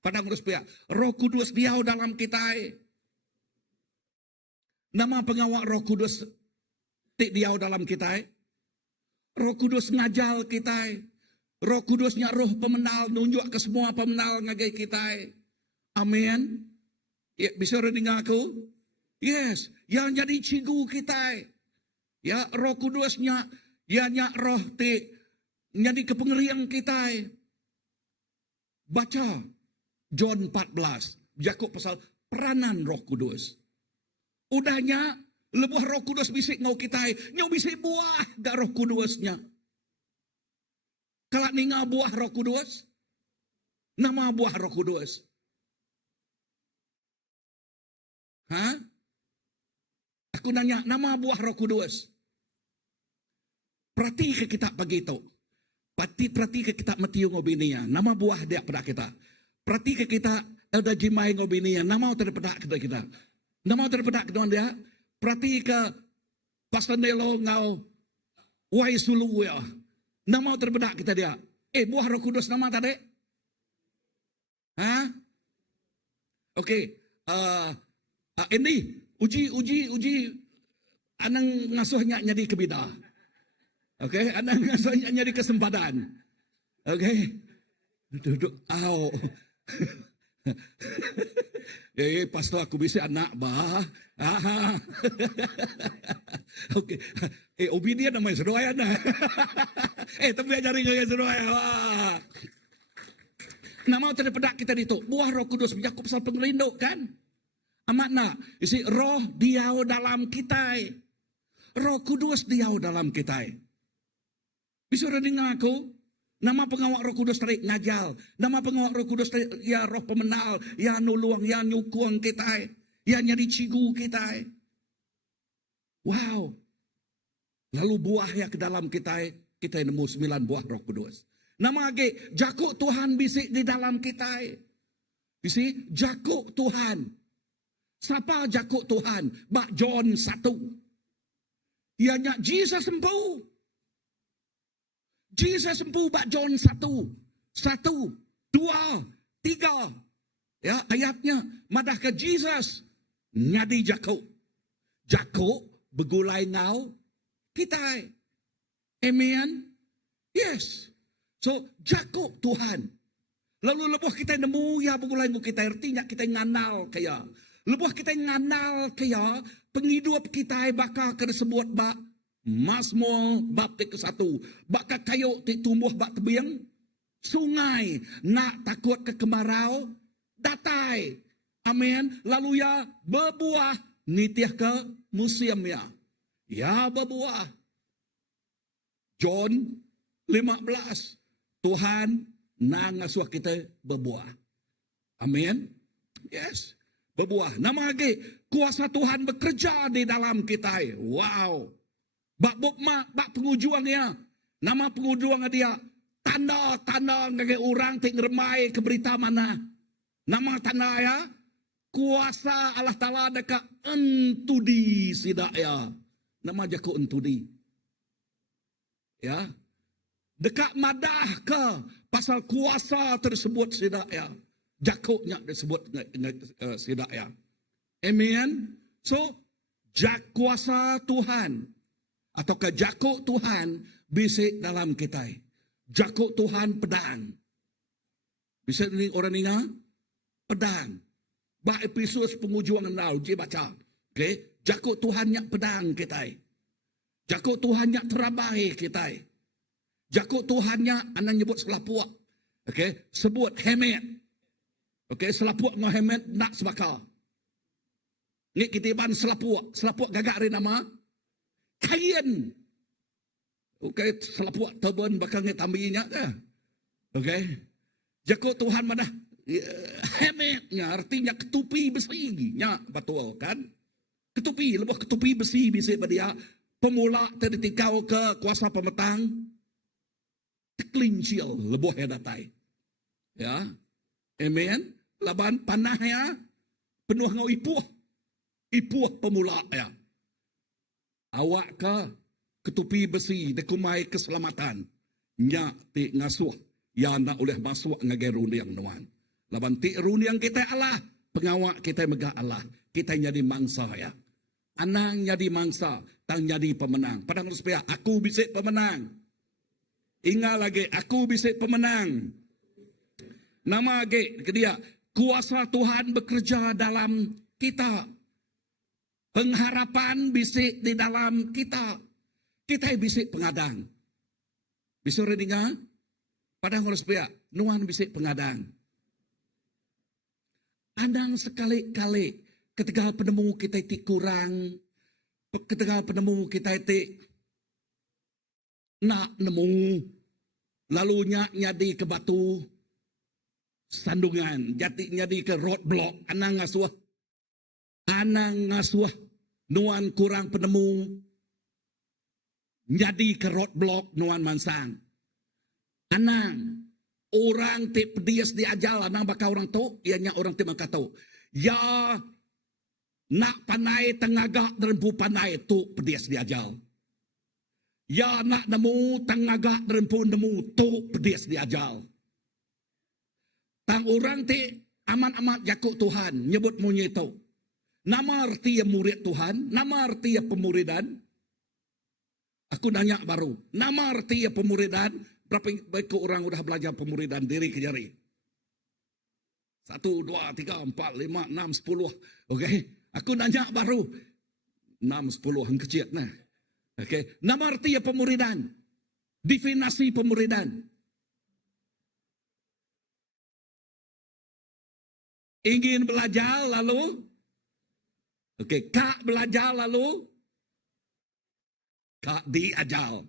Padang urus pihak. Roh Kudus diau dalam kita. Nama pengawak Roh Kudus tik diau dalam kita. Roh Kudus ngajal kita. Roh Kudusnya roh pemenal nunjuk ke semua pemenal ngagai kita. Amin. Ya, bisa dengar aku? Yes, yang jadi cigu kita. Ya, Roh Kudusnya yang roh tik jadi kepengerian kita. Baca John 14. Jakub pasal peranan Roh Kudus. Udahnya lebuh Roh Kudus bisik ngau kita. Nyau bisik buah dak Roh Kudusnya. Kalau ninga buah Roh Kudus. Nama buah Roh Kudus. Aku nanya nama buah Roh Kudus. Perhati ke kita pagi itu. Perhati ke kita Matius ngobinia. Nama buah dia pada kita. Perhati ke kita Elda Jimai ngobinia. Nama terpedak kita. Nama terpedak kedua dia. Perhati ke Pasanelo ngau Wai Sulu ya. Nama terpedak kita dia. Buah Roh Kudus nama tadi? Okey. Ini uji anang ngasuhnya jadi kebida. Okey, anak ngasuhnya nyari kesempatan. Okey. Duduk au. Pastor aku bisa anak bah. Okey. Obi dia namanya sedoaya dah. Tapi ajari ngaya sedoaya. Nama terpedak kita itu. Buah Roh Kudus Yakub pasal pengerinduk kan? Amat nak. Isi roh diau dalam kita. Roh Kudus diau dalam kita. Bisa dengar aku? Nama pengawak Roh Kudus tarik ngajal. Nama pengawak Roh Kudus tarik ya roh pemenal, ya nuluang, ya nyukuang kita. Ya nyari cigu kita. Wow. Lalu buah ya ke dalam kita nemu 9 buah Roh Kudus. Nama age jakuk Tuhan bisik di dalam kita. Bisik jakuk Tuhan. Siapa jakuk Tuhan? Bak John 1. Ianya Jesus sembuh. Jesus sembuh bak John 1. 1, 2, 3. Ya, ayatnya madah ke Jesus ngadi Jakob. Jakob begulai ngau kita. Amen. Yes. So Jakob Tuhan. Lalu lebuh kita nemu ya begulai ngu kita artinya kita nganal kaya. Lebuh kita nganal kaya penghidup kita bakal kena sebut bak Mazmur bab ke-1. Bakal kayu tumbuh bak tebiang sungai nak takut ke kemarau datai. Amin. Lalu ya berbuah nitiah ke musim ya. Ya berbuah. John 15. Tuhan nang ngasuh kita berbuah. Amin. Yes. Berbuah. Nama lagi kuasa Tuhan bekerja di dalam kita. Wow. Bak bukma, bak pengujuangnya. Nama pengujuang dia. Tanda-tanda ngage orang ting remai ke berita mana. Nama tanda ya. Kuasa Allah Ta'ala dekat entudi sidak ya. Nama jaku entudi. Ya. Dekat madah ke pasal kuasa tersebut sidak ya. Jakuknya disebut sidak ya. Amen. So, kuasa Tuhan. Atau ke jakuk Tuhan bisik dalam kita. Jakuk Tuhan pedang. Bisa ni orang ingat? Pedang. Ba episod pengujuan nau je baca. Okay? Jakuk Tuhan nya pedang kita. Jakuk Tuhan nya terabai kita. Jakuk Tuhan nya anak nyebut selapuak. Okay? Sebut hemet. Okay? Selapuak ngau hemet nak sebakar. Ni kitiban selapuak. Selapuak gagak ri nama. Kain. Okay? Selapuak teban bakal ngetambinya ke. Okay? Jakuk Tuhan mana? Hemetnya artinya ketupi besinya betul kan? Ketupi, lebuh ketupi besi bisa dia pemula tertikau ke kuasa pemetang teklincil lebuh datai. Ya. Amen. Laban panah ya penuh ngau ipuh. Ipuh pemula ya. Awak ke ketupi besi dekumai keselamatan. Nya ti ngasuh ya nak oleh masuk ngageru yang nuan. Laban ti runiang kita Allah, pengawak kita megah Allah. Kita jadi mangsa ya. Anang jadi mangsa, tang jadi pemenang. Padahal supaya aku bisa pemenang. Ingat lagi, aku bisa pemenang. Nama lagi ke dia, kuasa Tuhan bekerja dalam kita. Pengharapan bisa di dalam kita. Kita bisa pengadang. Bisa dengar? Padahal supaya nuan bisa pengadang. Andang sekali-kali ketika penemu kita itu kurang, ketika penemu kita itu nak nemu, lalu nyadi ke batu sandungan, nyadi ke roadblock, anang ngasuh, nuan kurang penemu, nyadi ke roadblock nuan mansang, anang. Orang ti pedias diajal nang baka orang tu ianya orang ti makato. Ya nak panai tengaga derempu panai tu pedias diajal. Ya nak nemu tengaga derempu nemu tu pedias diajal. Tang orang ti aman-aman jakuk Tuhan nyebut munyi tu. Nama arti ya murid Tuhan, nama arti ya pemuridan. Aku nanya baru, nama arti ya pemuridan. Berapa baik orang sudah belajar pemuridan diri ke jari? 1, 2, 3, 4, 5, 6, 10. Okey. Aku nanya baru. 6, 10 yang kecil. Nah. Okey. Nama arti ya pemuridan. Definisi pemuridan. Ingin belajar lalu. Okey. Kak belajar lalu. Kak diajar.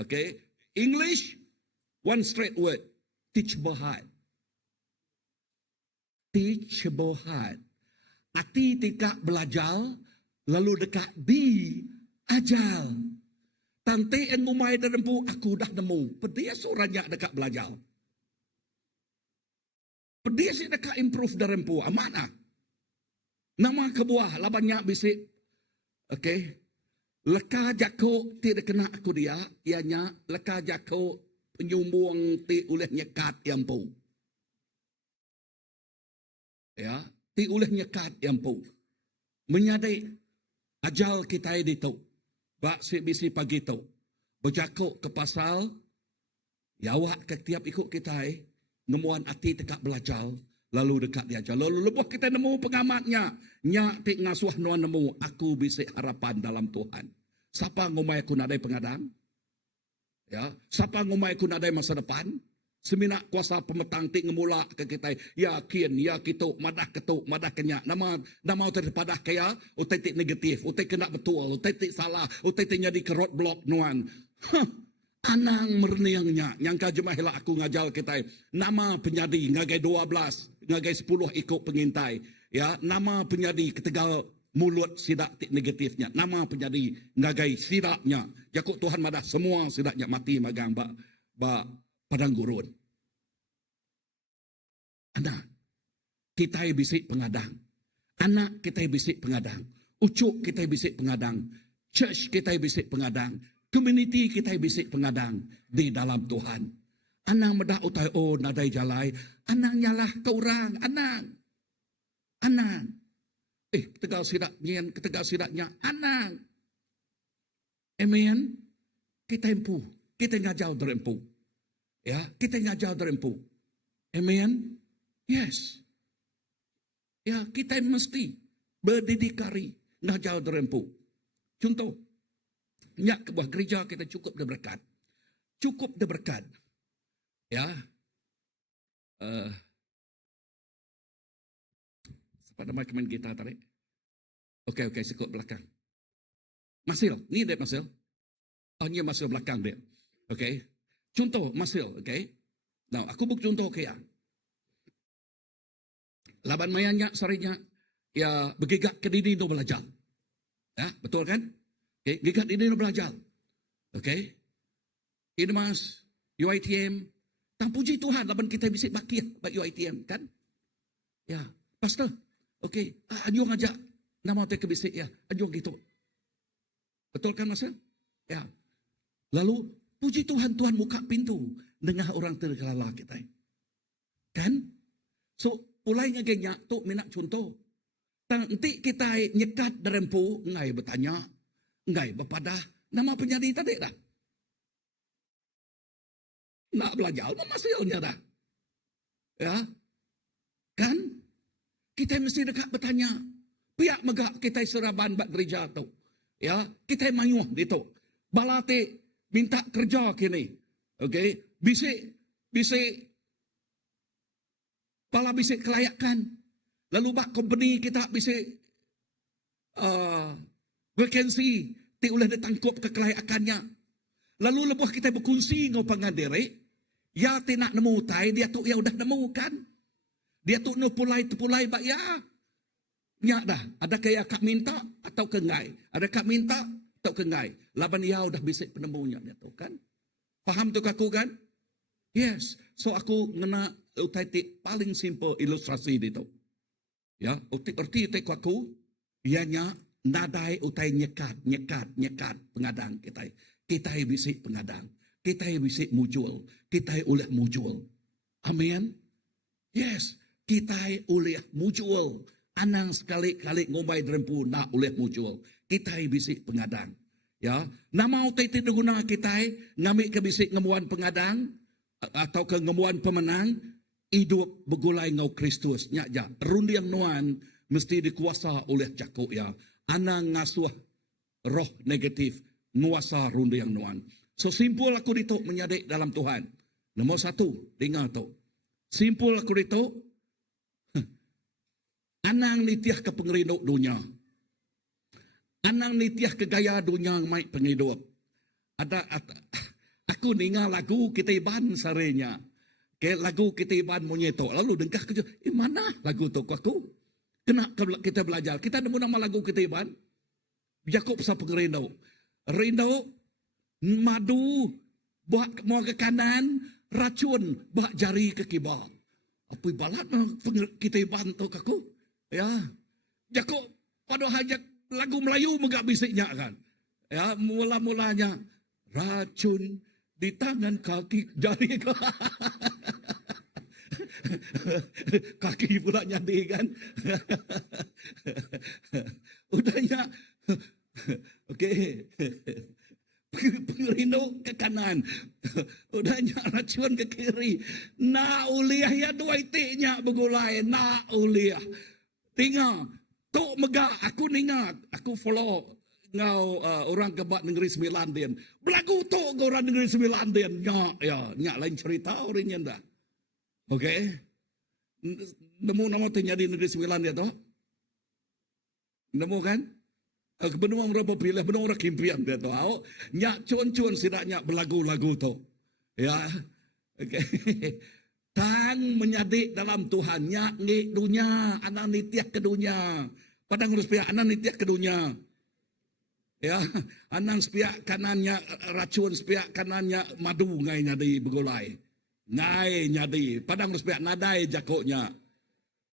Okey. English. One straight word, teachable heart. Teachable heart. Hati tidak belajar, lalu dekat diajar. Tante yang ngumai dan rempu, aku dah nemu. Pedia seorangnya dekat belajar. Pedia si dekat improve dan rempu, amanah. Nama kebuah, labannya bisik. Okay. Leka jako tidak kena aku dia, ianya leka jako penyumbung ti oleh nyekat yang pun. Ya, ti uleh nyekat yang pu. Menyadai ajal kita dito. Bak si bisi pagi tu. Berjakuk ke pasal yawak ke tiap ikut kita ngemuan hati tekak belajar lalu dekat diajar. Lalu lebuh kita nemu pengamatnya. Nyak tik ngasuh nuan nemu aku bisi harapan dalam Tuhan. Siapa ngumai aku nadai pengadang? Ya, siapa ngumai aku nadai masa depan? Seminak kuasa pemetang tik ngemula ke kita. Yakin, ya kitu, madah ketuk, madah kenyak. Nama utai padah kaya, utai tik negatif, utai kena betul, utai tik salah, utai tik jadi kerot blok nuan. Anang merniangnya, nyangka jemahilah aku ngajal kita. Nama penyadi, ngagai 12, ngagai 10 ikut pengintai. Ya, nama penyadi ketegal mulut sidak tik negatifnya. Nama penyadi, ngagai sidaknya. Jakuk Tuhan madah semua sidaknya mati magang ba padang gurun. Anak, kita bisik pengadang. Anak kita bisik pengadang. Ucuk kita bisik pengadang. Church kita bisik pengadang. Community kita bisik pengadang di dalam Tuhan. Anang medah utai nadai jalai. Anang nyalah ke orang. Anang. Ketegal sidaknya. Anang. Amen. Kita empu. Kita ngajau derempu. Ya, kita ngajar derempu. Amen. Yes. Ya, kita mesti berdidikari ngajar derempu. Contoh, nyak kebuah gereja kita cukup berberkat. Cukup berberkat. Ya. Siapa nama kemen kita tadi? Okey, sekut belakang. Masil, ni dia Masil. Oh, ni Masil belakang dia. Okey. Contoh, Masil, okay? Now, aku buk contoh kaya. Laban mayannya, sorenya, ya bergigak ke dini no belajar. Ya, betul kan? Okay, gigak dini no belajar. Okay? Ini mas, UITM. Tak puji Tuhan, laban kita bisa bakir buat UITM, kan? Ya, pastor. Okay, anjung aja. Nama te kebisik ya, anjung gitu. Betul kan, Masil? Ya. Lalu, puji Tuhan, Tuhan buka pintu dengan orang terkelala kita. Kan? So, mulai ngegenya tu minak contoh. Nanti kita nyekat derempu, ngai bertanya, ngai berpadah, nama penyadi tadi dah. Nak belajar, masilnya dah. Ya? Kan? Kita mesti dekat bertanya. Pihak megak kita seraban bak gereja tu. Ya? Kita mayuh itu. Balate minta kerja kini. Okey, bisik pala bisik kelayakan. Lalu bak company kita bisik vacancy ti ulah ditangkup ke kelayakannya. Lalu lebuh kita berkongsi ngau pangandere, ya ti nak nemu tai dia tu ya udah nemu kan. Dia tu nepulai bak ya. Nyak dah, ada kaya kak minta atau kengai. Ada kak minta atau kengai. Laban ya udah bisik penemunya dia tu kan. Faham tu aku kan? Yes. So aku ngena utai paling simple ilustrasi itu. Ya, erti aku ianya nadai utai nyekat pengadang kita. Kita bisik pengadang. Kita bisik mujul. Kita oleh mujul. Amin. Yes, kita oleh mujul. Anang sekali-kali ngombai derempu nak oleh mujul. Kita bisik pengadang. Ya, nama utai tidak guna kita ngambil ke bisik ngemuan pengadang atau ke ngemuan pemenang hidup begulai ngau Kristus nya ja rundiang nuan mesti dikuasa oleh jakuk ya anang ngasuh roh negatif nguasa rundiang nuan. So simpul aku dito menyadik dalam Tuhan. Nomor satu dengar tu. Simpul aku dito anang nitiah ke pengeriduk dunia. Anang nitiah ke gaya dunia mai penghidup. Ada aku dengar lagu kita iban sarenya. Ke lagu kita iban monyeto. Lalu dengkah kerja, mana lagu tu aku? Kena kita belajar. Kita nemu nama lagu kita iban. Yakub sa pengerindau. Rindau madu buat mau ke kanan, racun buat jari ke kibal. Apa balat kita iban tu aku? Ya. Yakub pada hajat lagu Melayu megak bisiknya kan. Ya, mula-mulanya racun di tangan kaki jari. Kaki pula nyadi kan. Udahnya. Okey. Pengerino ke kanan. Udahnya racun ke kiri. Na uliah ya dua itiknya begulai. Na uliah. Tinggal. Tok megak. Aku ningat. Aku follow. Ngau orang kebat negeri Sembilan Dian. Belagu tok ke orang negeri Sembilan Dian. Nyak lain cerita orinya dah. Okey. Nemu nama tu di negeri Sembilan Dian tu. Nemu kan? Benua berapa pilih, benua orang kimpian dia tu. Nyak cun-cun sidak nyak berlagu-lagu tu. Ya. Okay. Tan menyadik dalam Tuhan. Nyak ngik dunia, anak nitiak ke dunia. Padang urus pihak anak nitiak ke dunia. Ya, anak sepiak kanannya racun, sepiak kanannya madu ngai nyadi begulai. Ngai nyadi, padang urus pihak nadai jakoknya.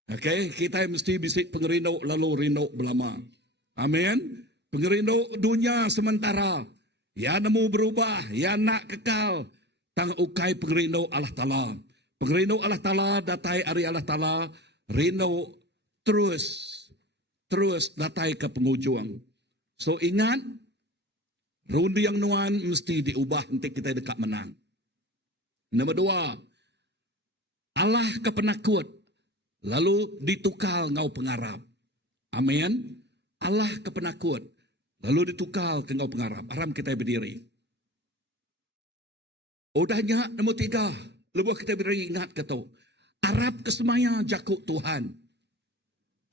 Okay, kita mesti bisik pengerino lalu rino belama. Amin. Pengerino dunia sementara. Ya nemu berubah. Ya nak kekal. Tang ukai pengerino Allah Ta'ala. Pengerino Allah Ta'ala datai ari Allah Ta'ala. Rino terus datai ke penghujung. So ingat. Rundi yang nuan mesti diubah nanti kita dekat menang. Nombor dua. Allah kepenakut. Lalu ditukar ngau pengarap. Amin. Allah kepenakut. Lalu ditukar ke ngau pengarap. Aram kita berdiri. Udahnya nombor tiga. Lebuh kita berdiri ingat kata. Arab kesemaya jakuk Tuhan.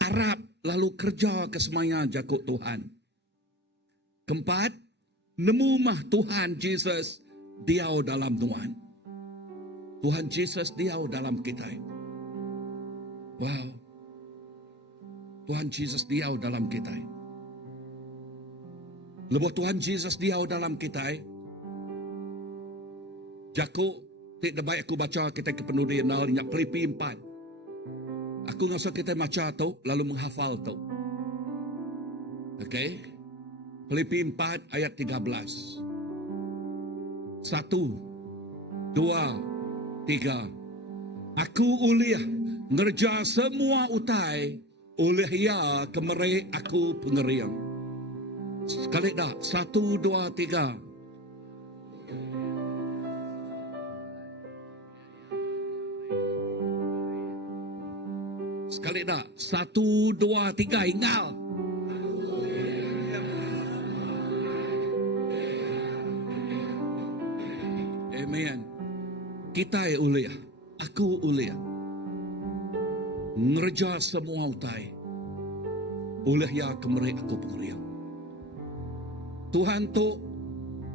Arab lalu kerja kesemaya jakuk Tuhan. Keempat. Nemu mah Tuhan Yesus diau dalam Tuhan. Tuhan Yesus diau dalam kita. Wow. Tuhan Yesus diau dalam kita. Lebuh Tuhan Yesus diau dalam kita. Jaku, tidak baik aku baca kita kepenuh nal nyak Filipi 4. Aku ngasa kita baca tu lalu menghafal tu. Okey. Filipi 4 ayat 13. 1 2 3. Aku uliah ngerja semua utai oleh ia kemeri aku pengeriang. Sekali dah. 1 2 3. Sekali dah. 1 2 3. Ingal. Amen. Kita uliah. Aku uliah. Ngerja semua utai. Oleh ya kemeri aku pengeriang. Tuhan tu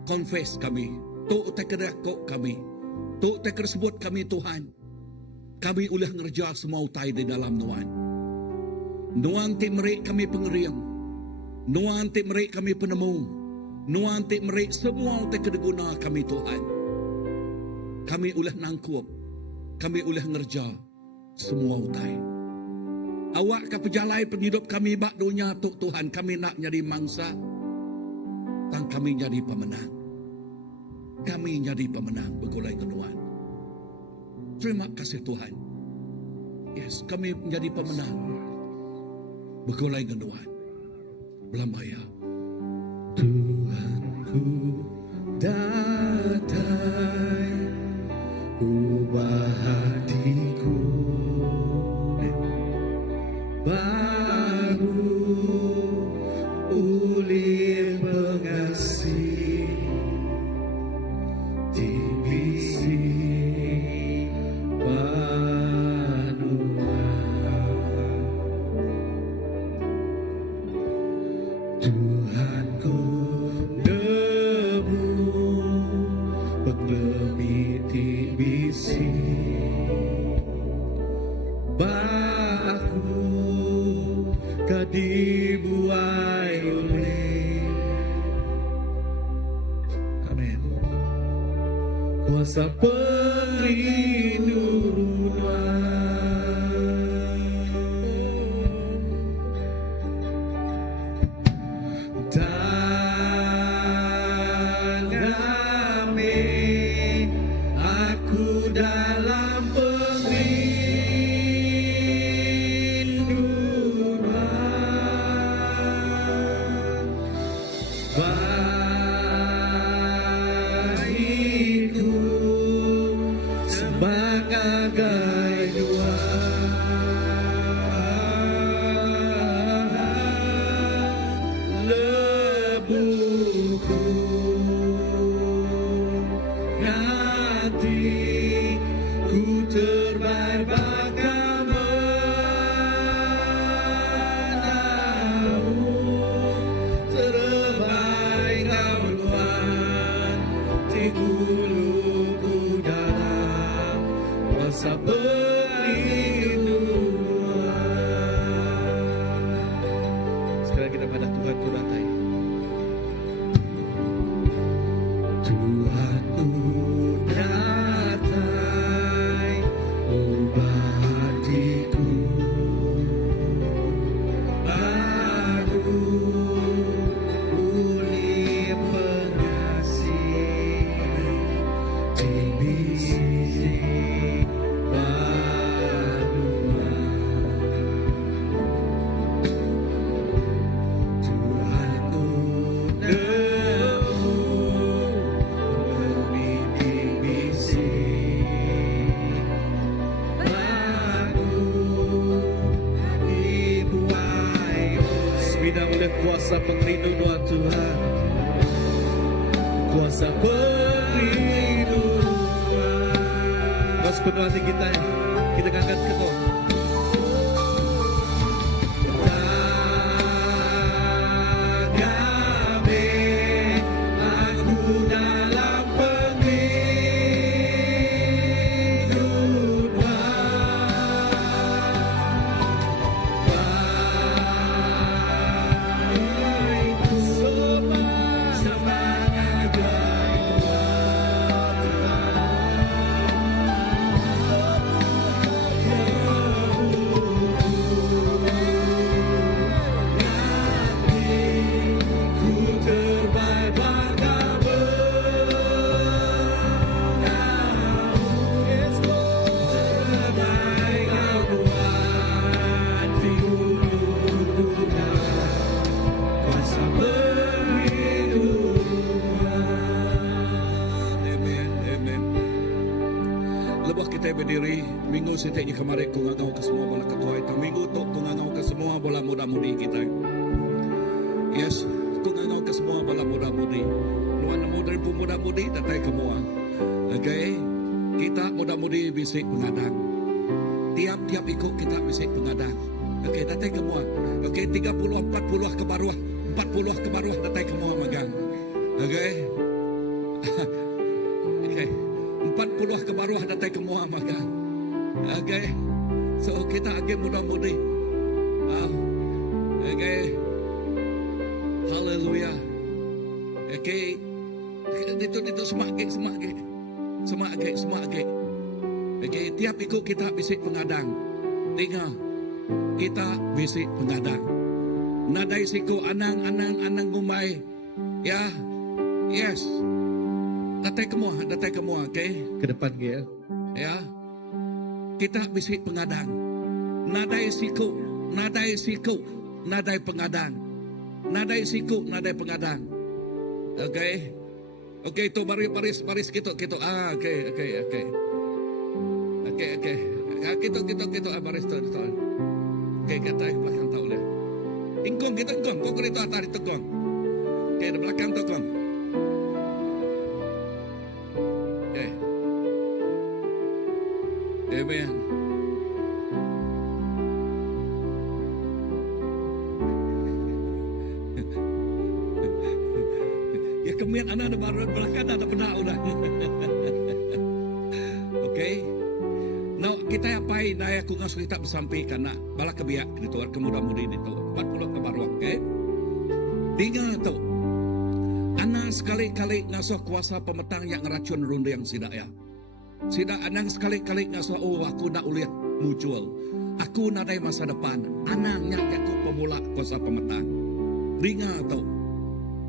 confess kami. Tu tekerakok kami. Tu teker sebut kami Tuhan. Kami ulah ngerja semua utai di dalam Tuhan. Nuan ti merik kami pengeriang. Nuan ti merik kami penemu. Nuan ti merik semua utai kedeguna kami Tuhan. Kami ulah nangkup. Kami ulah ngerja semua utai. Awak ke pejalai penghidup kami bak dunia tu Tuhan. Kami nak jadi mangsa. Dan kami jadi pemenang. Kami jadi pemenang begulai kenuan. Terima kasih Tuhan. Yes, kami menjadi pemenang. Begulai kenuan. Belamaya. Tuhanku datang. Ubah hatiku. Baru ulih pengasih divisi panua Tuhanku nemu pengemit divisi baku dibuai oleh amin kuasa perlindungan tangan aku dalam pengribuan nanti ku terbaik bakal menamu, terbaik kau Tuhan, di huluku dalam kuasa perlindungan. Sekarang kita pada Tuhan ku datai. Tuhan ku datai, ubah hatiku baru, pulih pengasih di misi barulah. Tuhan ku nemu membimbing misi baru dibuai sebidang oleh kuasa perlindungan Tuhan, kuasa perlindungan. Mas penuh hati kita angkat ke Tuhan. Tanggapnya aku dalam perlindungan. Baikku semangat ku terbaik bakal menamu, terbaik kau Tuhan, di huluku dalam kuasa perlindungan. Amen, amen. Lepas kita berdiri, minggu seteknya kemarin ku ngangau ke semua bola ketua itu. Minggu tu ku ngangau ke semua bola muda-mudi kita. Yes, ku ngangau ke semua bola muda-mudi. Luan muda pun muda-mudi datai semua. Okay, kita muda-mudi bisik pengadang. Tiap-tiap ikut kita bisik pengadang. Okay, datai semua. Okay, 30, 40 ke bawah. 40 ke bawah datai semua magang. Okay. Okay. 40 ke bawah datai semua magang. Okay. So kita agak muda-mudi. Okay. Haleluya. Okay. Itu semangat. Okay. Tiap ikut kita bisik pengadang. Dengar. Kita bisik pengadang. Nadai siku anang gumai. Ya. Yes. Datai semua, okay? Ke depan ya. Ya. Kita bisik pengadang. Nadai siku, nadai pengadang. Nadai siku, nadai pengadang. Okay? Okay, itu baris kita. Okay. Kita baris tu. Okay, kata belakang tahu le. Ingkong kita ingkong, kau kereta atas itu kong. Okay, di belakang tu kong. Okay. Amen. Ya kemudian anak ada baru belakang ada benar udah. Okay. Now kita apai daya aku ngas kita bersampaikan nak bala kebiak itu kemuda-mudi itu 40 ke baru. Okay. Dengar tu. Anak sekali-kali ngasuh kuasa pemetang yang ngeracun runde yang sidak ya. Sidak anang sekali-kali ngasuh aku nak uliah muncul. Aku nadai masa depan. Anangnya aku pemula kuasa pemetang. Dengar tu.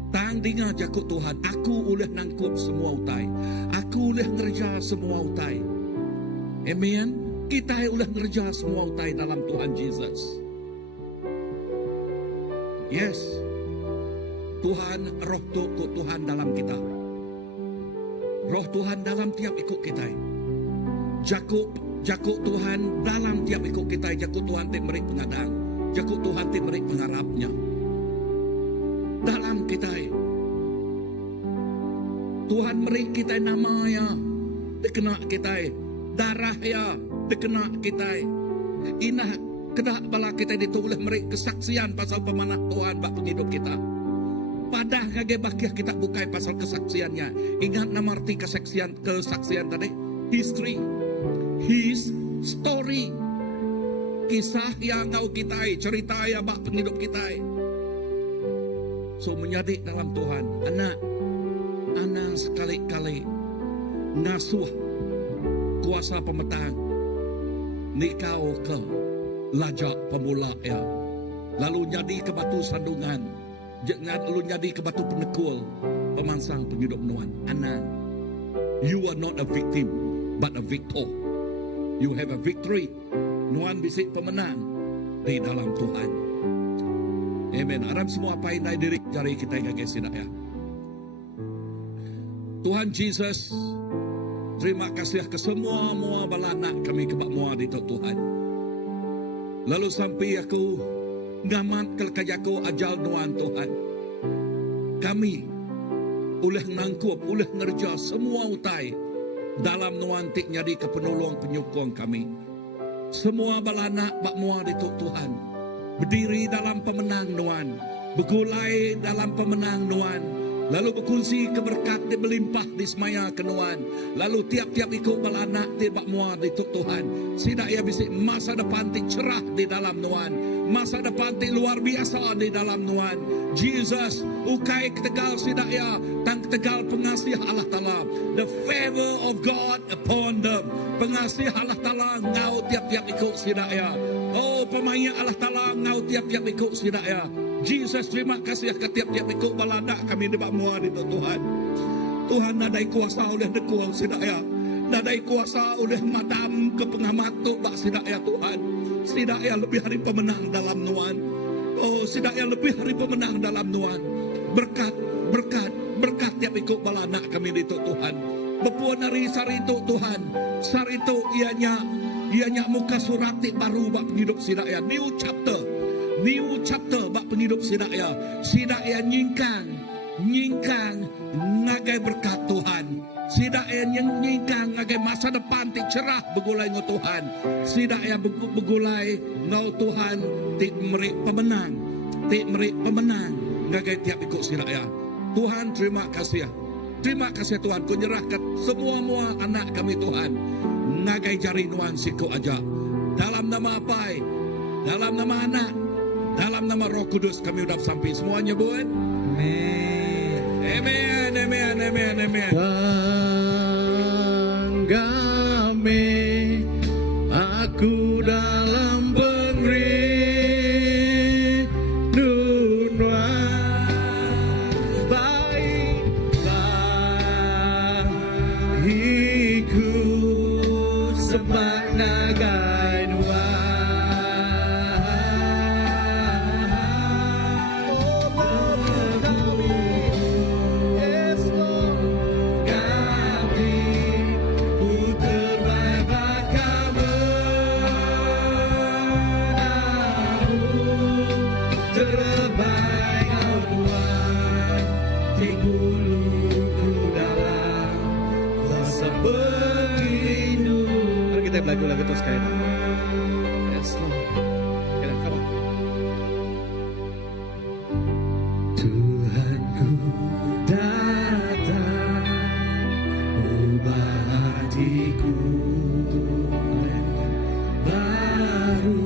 Tang dengar jakut Tuhan. Aku uliah nangkup semua utai. Aku uliah ngerja semua utai. Amen. Kita uliah ngerja semua utai dalam Tuhan Yesus. Yes. Tuhan, roh Tuhan dalam kita. Roh Tuhan dalam tiap ikut kita. Jakut Tuhan dalam tiap ikut kita. Jakut Tuhan ti beri pengadang. Jakut Tuhan ti beri pengharapnya. Dalam kita. Tuhan meri kita nama ya, dikena kita, darah ya, dikena kita. Inah kedak bala kita ditulis meri kesaksian pasal pemanah Tuhan bak penghidup kita. Pada kage bakiah kita bukai pasal kesaksiannya. Ingat nama arti kesaksian tadi? History, his story. Kisah yang ngau kita, cerita yang bak penghidup kita. So menjadi dalam Tuhan, anak sekali-kali ngasuh kuasa pemetang nikau ke lajak pemula ya, lalu jadi ke batu sandungan, lalu jadi ke batu penekul pemansang penghidup nuan. Anak, you are not a victim but a victor. You have a victory. Nuan bisik pemenang di dalam Tuhan. Amen. Aram semua painai diri jari kita yang guys ya. Tuhan Yesus, terima kasih ke semua balana kami kebak mua di Tuhan. Lalu sampai aku ngamat kelkajaku ajal nuan Tuhan. Kami oleh nangkup, oleh ngerja semua utai dalam nuan tik nyadi ke penolong penyokong kami. Semua balana bak mua di Tuhan. Berdiri dalam pemenang nuan, bergulai dalam pemenang nuan, lalu berkunci keberkat di melimpah di semaya kenuan, lalu tiap-tiap ikut balana di bak mua di Tuhan. Sidak ia bisik masa depan ti cerah di dalam nuan, masa depan ti luar biasa di dalam nuan. Jesus, ukai ketegal sidak ia tang ketegal pengasih Allah Ta'ala, the favor of God upon them. Pengasih Allah Ta'ala ngau tiap-tiap ikut sidak ia. Oh, pemain Allah Ta'ala ngau tiap-tiap ikut sidak ya. Jesus, terima kasih ke tiap-tiap ikut balada kami di bak mua di Tuhan. Tuhan nadai kuasa oleh dekuang sidak ya. Nadai kuasa oleh madam ke pengamat tu bak sidak ya Tuhan. Sidak ya lebih hari pemenang dalam nuan. Oh, sidak ya lebih hari pemenang dalam nuan. Berkat tiap ikut balada kami di Tuhan. Bepuan hari sari itu Tuhan. Sari itu ianya muka surat baru bak penghidup sidak ya. New chapter bak penghidup sidak ya. Sidak ya nyingkang ngagai berkat Tuhan. Sidak ya nyingkang ngagai masa depan ti cerah begulai ngau Tuhan. Sidak ya begulai ngau Tuhan ti meri pemenang ngagai tiap ikut sidak ya. Tuhan terima kasih ya. Terima kasih Tuhan, ku nyerahkan semua anak kami Tuhan. Ngagai jari nuan siku aja. Dalam nama apa? Dalam nama anak, dalam nama Roh Kudus kami udah sampai semuanya buat. Amen. Tanggame aku dalam pengrinduan, baiklah ikut semak nagai nuan. Kita lagu-lagu terus sekali. Yes, Lord. Kita come on. Tuhanku datang, ubah hatiku baru,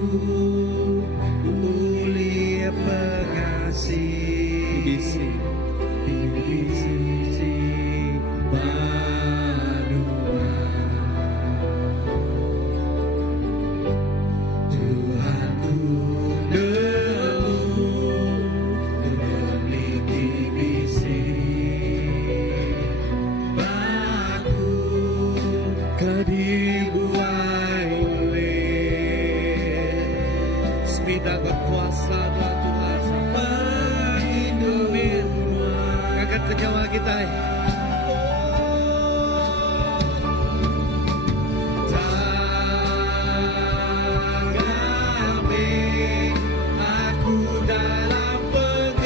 mulia pengasih, bisi berkuasa Tuhan melindungi, angkat nyawa kita. Dalam penghidupan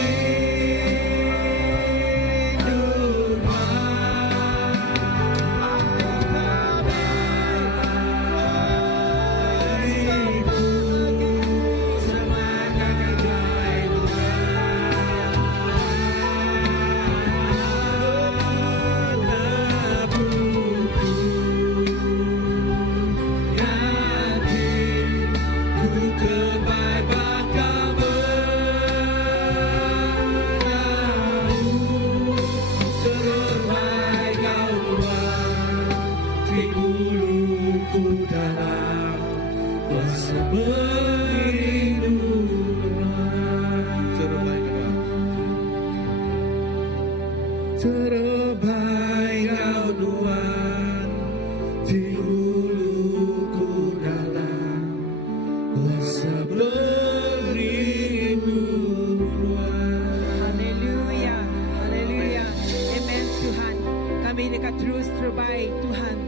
terbaik Kau Tuhan, di huluku dalam kuasa perlindungan. Haleluya, haleluya. Amen Tuhan. Kami dekat terus terbaik Tuhan.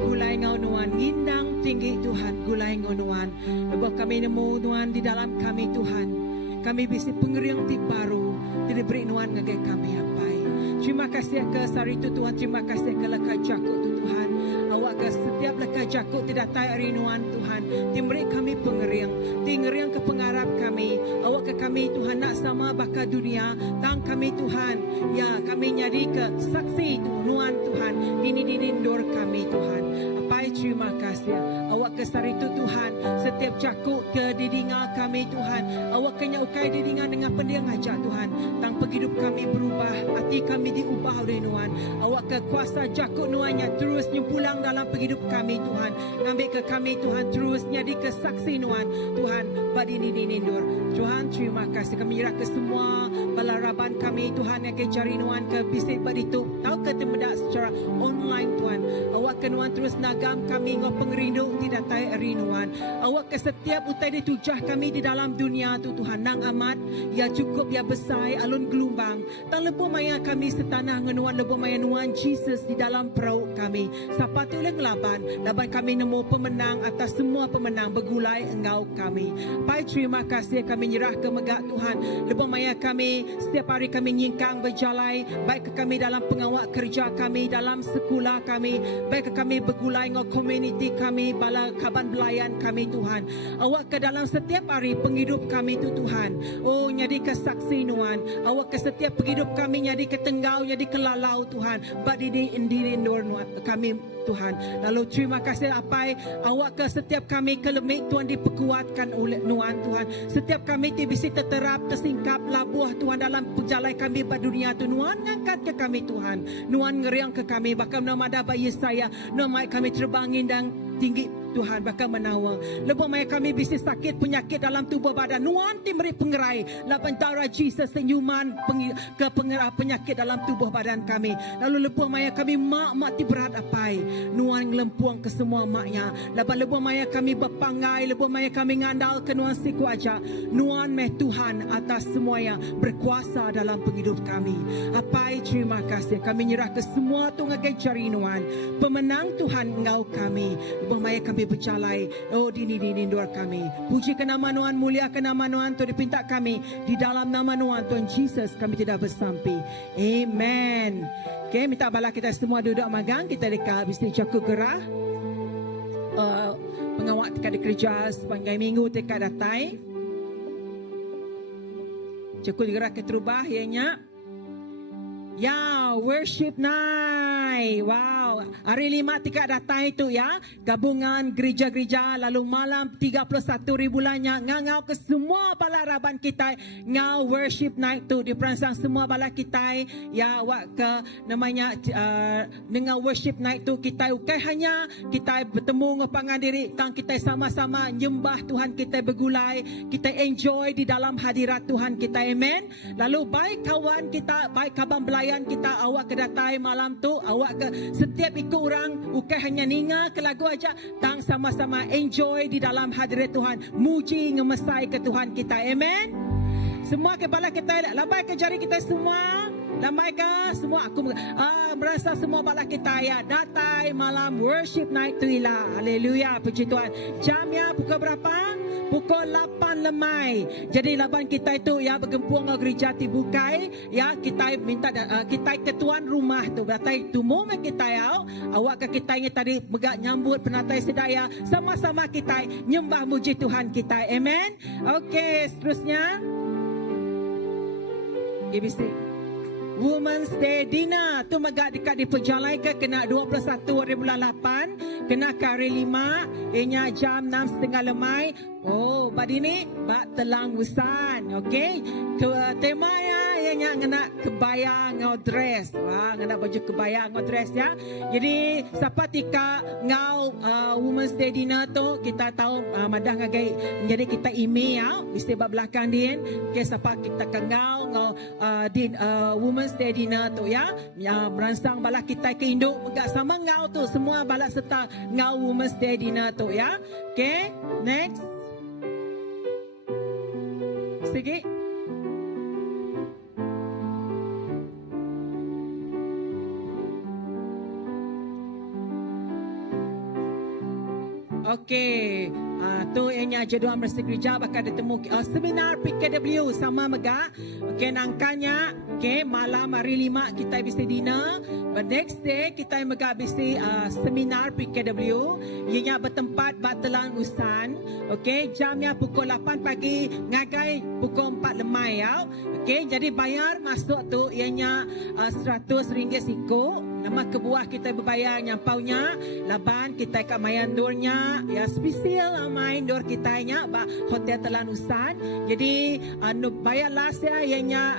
Gulai ngau nuan, ngindang tinggi Tuhan, gulai ngau nuan. Lepas kami nemu nuan di dalam kami Tuhan. Kami bisi pengeriang ti baru, tidak beri nuan ngagai kami apai. Terima kasih ke sari tu Tuhan, terima kasih ke leka jakut tu Tuhan. Awak ke setiap leka jakut tidak tay rinuan Tuhan. Timberi kami pengeriang, tingeriang ke pengarap kami. Awak ke kami Tuhan nak sama baka dunia, tang kami Tuhan. Ya kami nyari ke saksi nuan Tuhan. Dini dindor kami Tuhan. Apai terima kasih. Awak ke sari tu Tuhan. Setiap jakut ke didinga kami Tuhan. Awak kena ukai didinga dengan pendiang aja Tuhan. Tang hidup kami berubah, hati kami diubah oleh Nuan. Awak ke kuasa jakut Nuannya terus nyempulang dalam hidup kami Tuhan. Ngambil ke kami Tuhan terus jadi kesaksi Nuan Tuhan. Badini nindur. Tuhan terima kasih. Kami nyerah ke semua balaraban kami Tuhan yang cari Nuan ke bisik baditu. Tahu ke temedak secara online Tuhan. Awak ke Nuan terus nagam kami ngau pengerindu tidak tay rinuan. Awak ke setiap utai ditujah kami di dalam dunia tu Tuhan. Nang amat ya cukup ya besar alun gelumbang. Tang lepo maya kami setanah ngenuan lepo maya nuan Jesus di dalam perut kami. Siapa tu yang laban kami nemu pemenang atas semua pemenang bergulai engau kami. Pai terima kasih kami nyerah ke megak Tuhan. Lepo maya kami setiap hari kami nyingkang berjalai baik ke kami dalam pengawal kerja kami, dalam sekolah kami, baik ke kami bergulai ngau komuniti kami, bala kaban belayan kami Tuhan. Awak ke dalam setiap hari penghidup kami tu Tuhan. Oh nyadi kesaksi Nuan. Awak ke setiap penghidup kami nyadi ke tenggau, nyadi ke lalau Tuhan. Badini indiri indor Nuan kami Tuhan. Lalu terima kasih apai awak ke setiap kami ke lemik Tuhan diperkuatkan oleh Nuan Tuhan. Setiap kami bisa terterap, tersingkap labuh Tuhan dalam perjalanan kami pada dunia tu. Nuan ngangkat ke kami Tuhan. Nuan ngeriang ke kami. Bahkan nama ada bayi saya. Nama kami terbangin dan tinggi Tuhan bakal menawang. Lepas mai kami bisa sakit penyakit dalam tubuh badan. Nuan timberi pengerai. Lapan darah Jesus senyuman ke pengerai penyakit dalam tubuh badan kami. Lalu lepas mai kami mak ti berat apai. Nuan ngelempuang ke semua maknya. Lepas mai kami berpangai. Lepas mai kami ngandal ke Nuan siku aja. Nuan meh Tuhan atas semuanya berkuasa dalam penghidup kami. Apai terima kasih. Kami nyerah ke semua tu ngagai cari Nuan. Pemenang Tuhan engau kami. Lepas mai kami bercalai. Oh dini dor kami. Puji ke nama Nuan, mulia ke nama Nuan. Tuhan dipinta kami di dalam nama Nuan Tuhan Jesus kami tidak bersampi. Amen. Okay, minta bala kita semua duduk magang. Kita dekat bisnis Jakut Gerah. Pengawal dekat kerja sepanjang minggu dekat datai. Jakut Gerah keterubah ianya. Ya, worship night. Wow. Hari 5 tingkat datang itu ya. Gabungan gereja-gereja. Lalu malam 31 bulannya. Ngau ke semua balaraban kita. Ngau worship night tu. Diperansang semua bala kita. Ya, wak ke namanya. Dengan worship night tu. Kita ukai hanya. Kita bertemu ngapangan diri. Tang kita sama-sama nyembah Tuhan kita bergulai. Kita enjoy di dalam hadirat Tuhan kita. Amen. Lalu baik kawan kita. Baik kawan belayan kita. Awak ke datai malam tu. Awak ke setiap ikut orang. Bukan hanya ninga ke lagu aja. Tang sama-sama enjoy di dalam hadirat Tuhan. Muji ngemesai ke Tuhan kita. Amen. Semua kepala kita. Lambai ke jari kita semua. Lambai ke semua. Aku merasa semua bala kita ya. Datai malam worship night tu ilah. Haleluya. Puji Tuhan. Jamnya pukul berapa? Pukul 8 lemai. Jadi laban kita itu ya bergempuang ke gereja dibukai. Ya kita minta kita ke tuan rumah tu. Datai tu momen kita ya. Awak ke kita ini tadi megak nyambut penatai sedaya. Sama-sama kita nyembah muji Tuhan kita. Amen. Okey, seterusnya. GBC. Women's Day Dinner tu megak dekat di perjalanan ke kena 21 hari bulan 8 kena ke hari 5 ianya jam 6.30 lemai. Oh bad ini bak telang busan. Okey, tema ya yang ianya ngena kebaya ngau dress. Wah, ngena baju kebaya ngau dress ya. Jadi siapa tika ngau Women's Day dinner tu kita tahu madah ngagai jadi kita email ya bisa bab belakang din ke siapa kita kengau ngau din Women's Day dinner tu ya. Ya merangsang bala kita ke Indo megak sama ngau tu semua bala serta ngau Women's Day dinner tu ya. Okay, next. Sige. Okey, tu ianya jadual Mercy Gereja bakal ditemu seminar PKW sama mega. Okey, nangkanya okey malam hari 5 kita bisa dinner. But next day kita mega bisa seminar PKW. Ianya bertempat Batelan Usan. Okey, jamnya pukul 8 pagi ngagai pukul 4 lemai ya. Okey, jadi bayar masuk tu ianya RM100 siko. Nama kebuah kita berbayar nyampaunya, laban kita kat mayan dornya, ya spesial main dor kita nya ba hotel Telanusan. Jadi bayar last ya ianya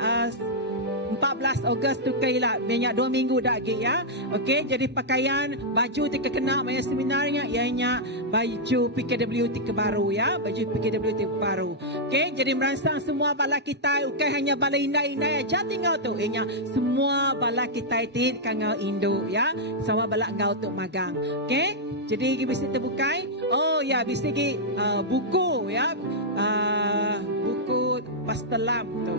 14 Ogos tu kailah banyak 2 minggu dah lagi ya. Okey, jadi pakaian baju tika kena maya seminarnya ianya baju PKW tika baru ya, baju PKW tika baru. Okey, jadi merangsang semua bala kita bukan hanya bala inai-inai aja tinggal tu ianya semua bala kita itu kangau Indo ya, sama bala ngau tu magang. Okey, jadi bisa terbukai. Oh ya, bisa buku ya, buku pastelam tu.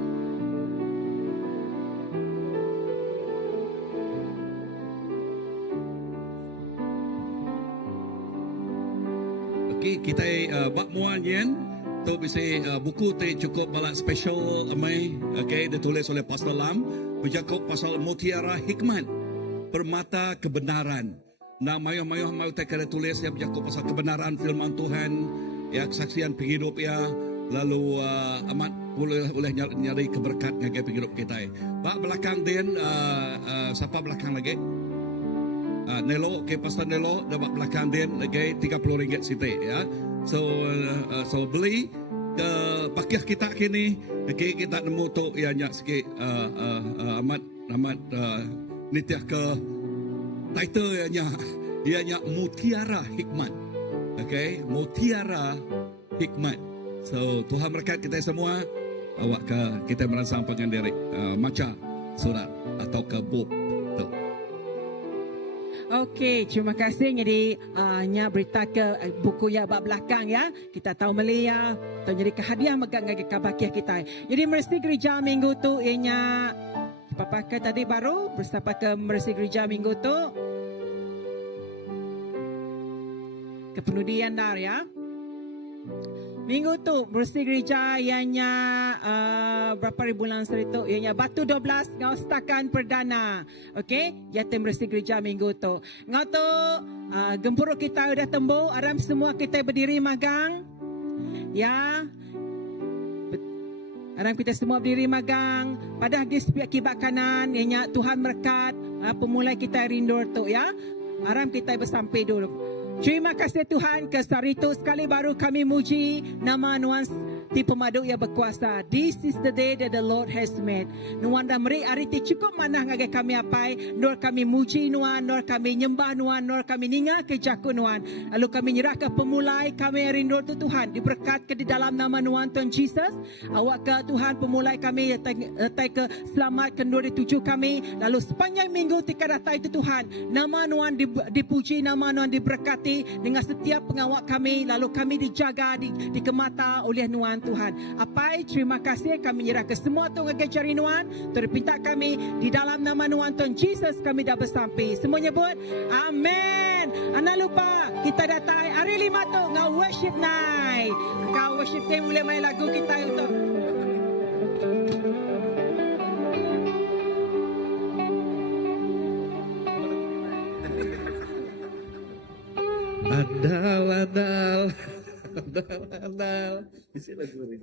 Okay, kita bak muan yen tu bisa buku tu cukup balak special amai. Okay, ditulis oleh Pastor Lam bercakap pasal mutiara hikmat, permata kebenaran. Nah, mayuh-mayuh mau tak kena tulis yang bercakap pasal kebenaran firman Tuhan, ya kesaksian penghidup ya, lalu amat boleh nyari keberkat ngagai penghidup kita. Bak belakang din siapa belakang lagi? Nelo, okay, Pastor Nelo dapat belakang din lagi RM30 siti ya. So beli ke pakiah kita kini, okay, kita nemu tu ianya sikit amat nitiah ke title ianya mutiara hikmat. Okay, mutiara hikmat. So Tuhan berkat kita semua. Awak ke kita merangsang pengendiri maca surat atau ke buku tu. Okey, terima kasih. Jadi, nya berita ke buku ya bab belakang ya. Kita tahu Melia. Atau jadi ke hadiah megang ngagi kabakiah kita. Jadi, Mercy Gereja minggu tu ianya pakai tadi baru bersama ke Mercy Gereja minggu tu. Kepenudian dar ya. Minggu tu Mercy Gereja ianya berapa ribu langsung itu ianya Batu 12 ngau setakan perdana. Okey, ya Mercy Gereja minggu tu. Ngau tu gempuruk kita sudah tembus, aram semua kita berdiri magang. Ya. Aram kita semua berdiri magang pada di sepiak kibak kanan ianya Tuhan berkat pemulai kita rindur tu ya. Aram kita bersampai dulu. Terima kasih Tuhan, kesari itu sekali baru kami muji nama Nuan ti pemadu yang berkuasa. This is the day that the Lord has made. Nuan dah meri hari ti cukup manah ngagai kami apai. Nur kami muji Nuan, nur kami nyembah Nuan, nur kami ninga ke jaku Nuan. Lalu kami nyerah ke pemulai kami rindu tu Tuhan. Diberkat ke di dalam nama Nuan Tuhan Jesus. Awak ke Tuhan pemulai kami letai ke selamat kenduri tuju kami. Lalu sepanjang minggu tika datai itu Tuhan. Nama Nuan dipuji, nama Nuan diberkati dengan setiap pengawak kami, lalu kami dijaga, dikemata oleh Nuan Tuhan. Apai, terima kasih kami nyerah ke semua tu ngagai cari Nuan. Terpinta kami di dalam nama Nuan Tuhan Jesus kami dah bersampai. Semua nyebut amen. Anda lupa kita datang hari 5 tu ngau worship night. Ngau worship team boleh main lagu kita itu. Andal. Isi lagu ini.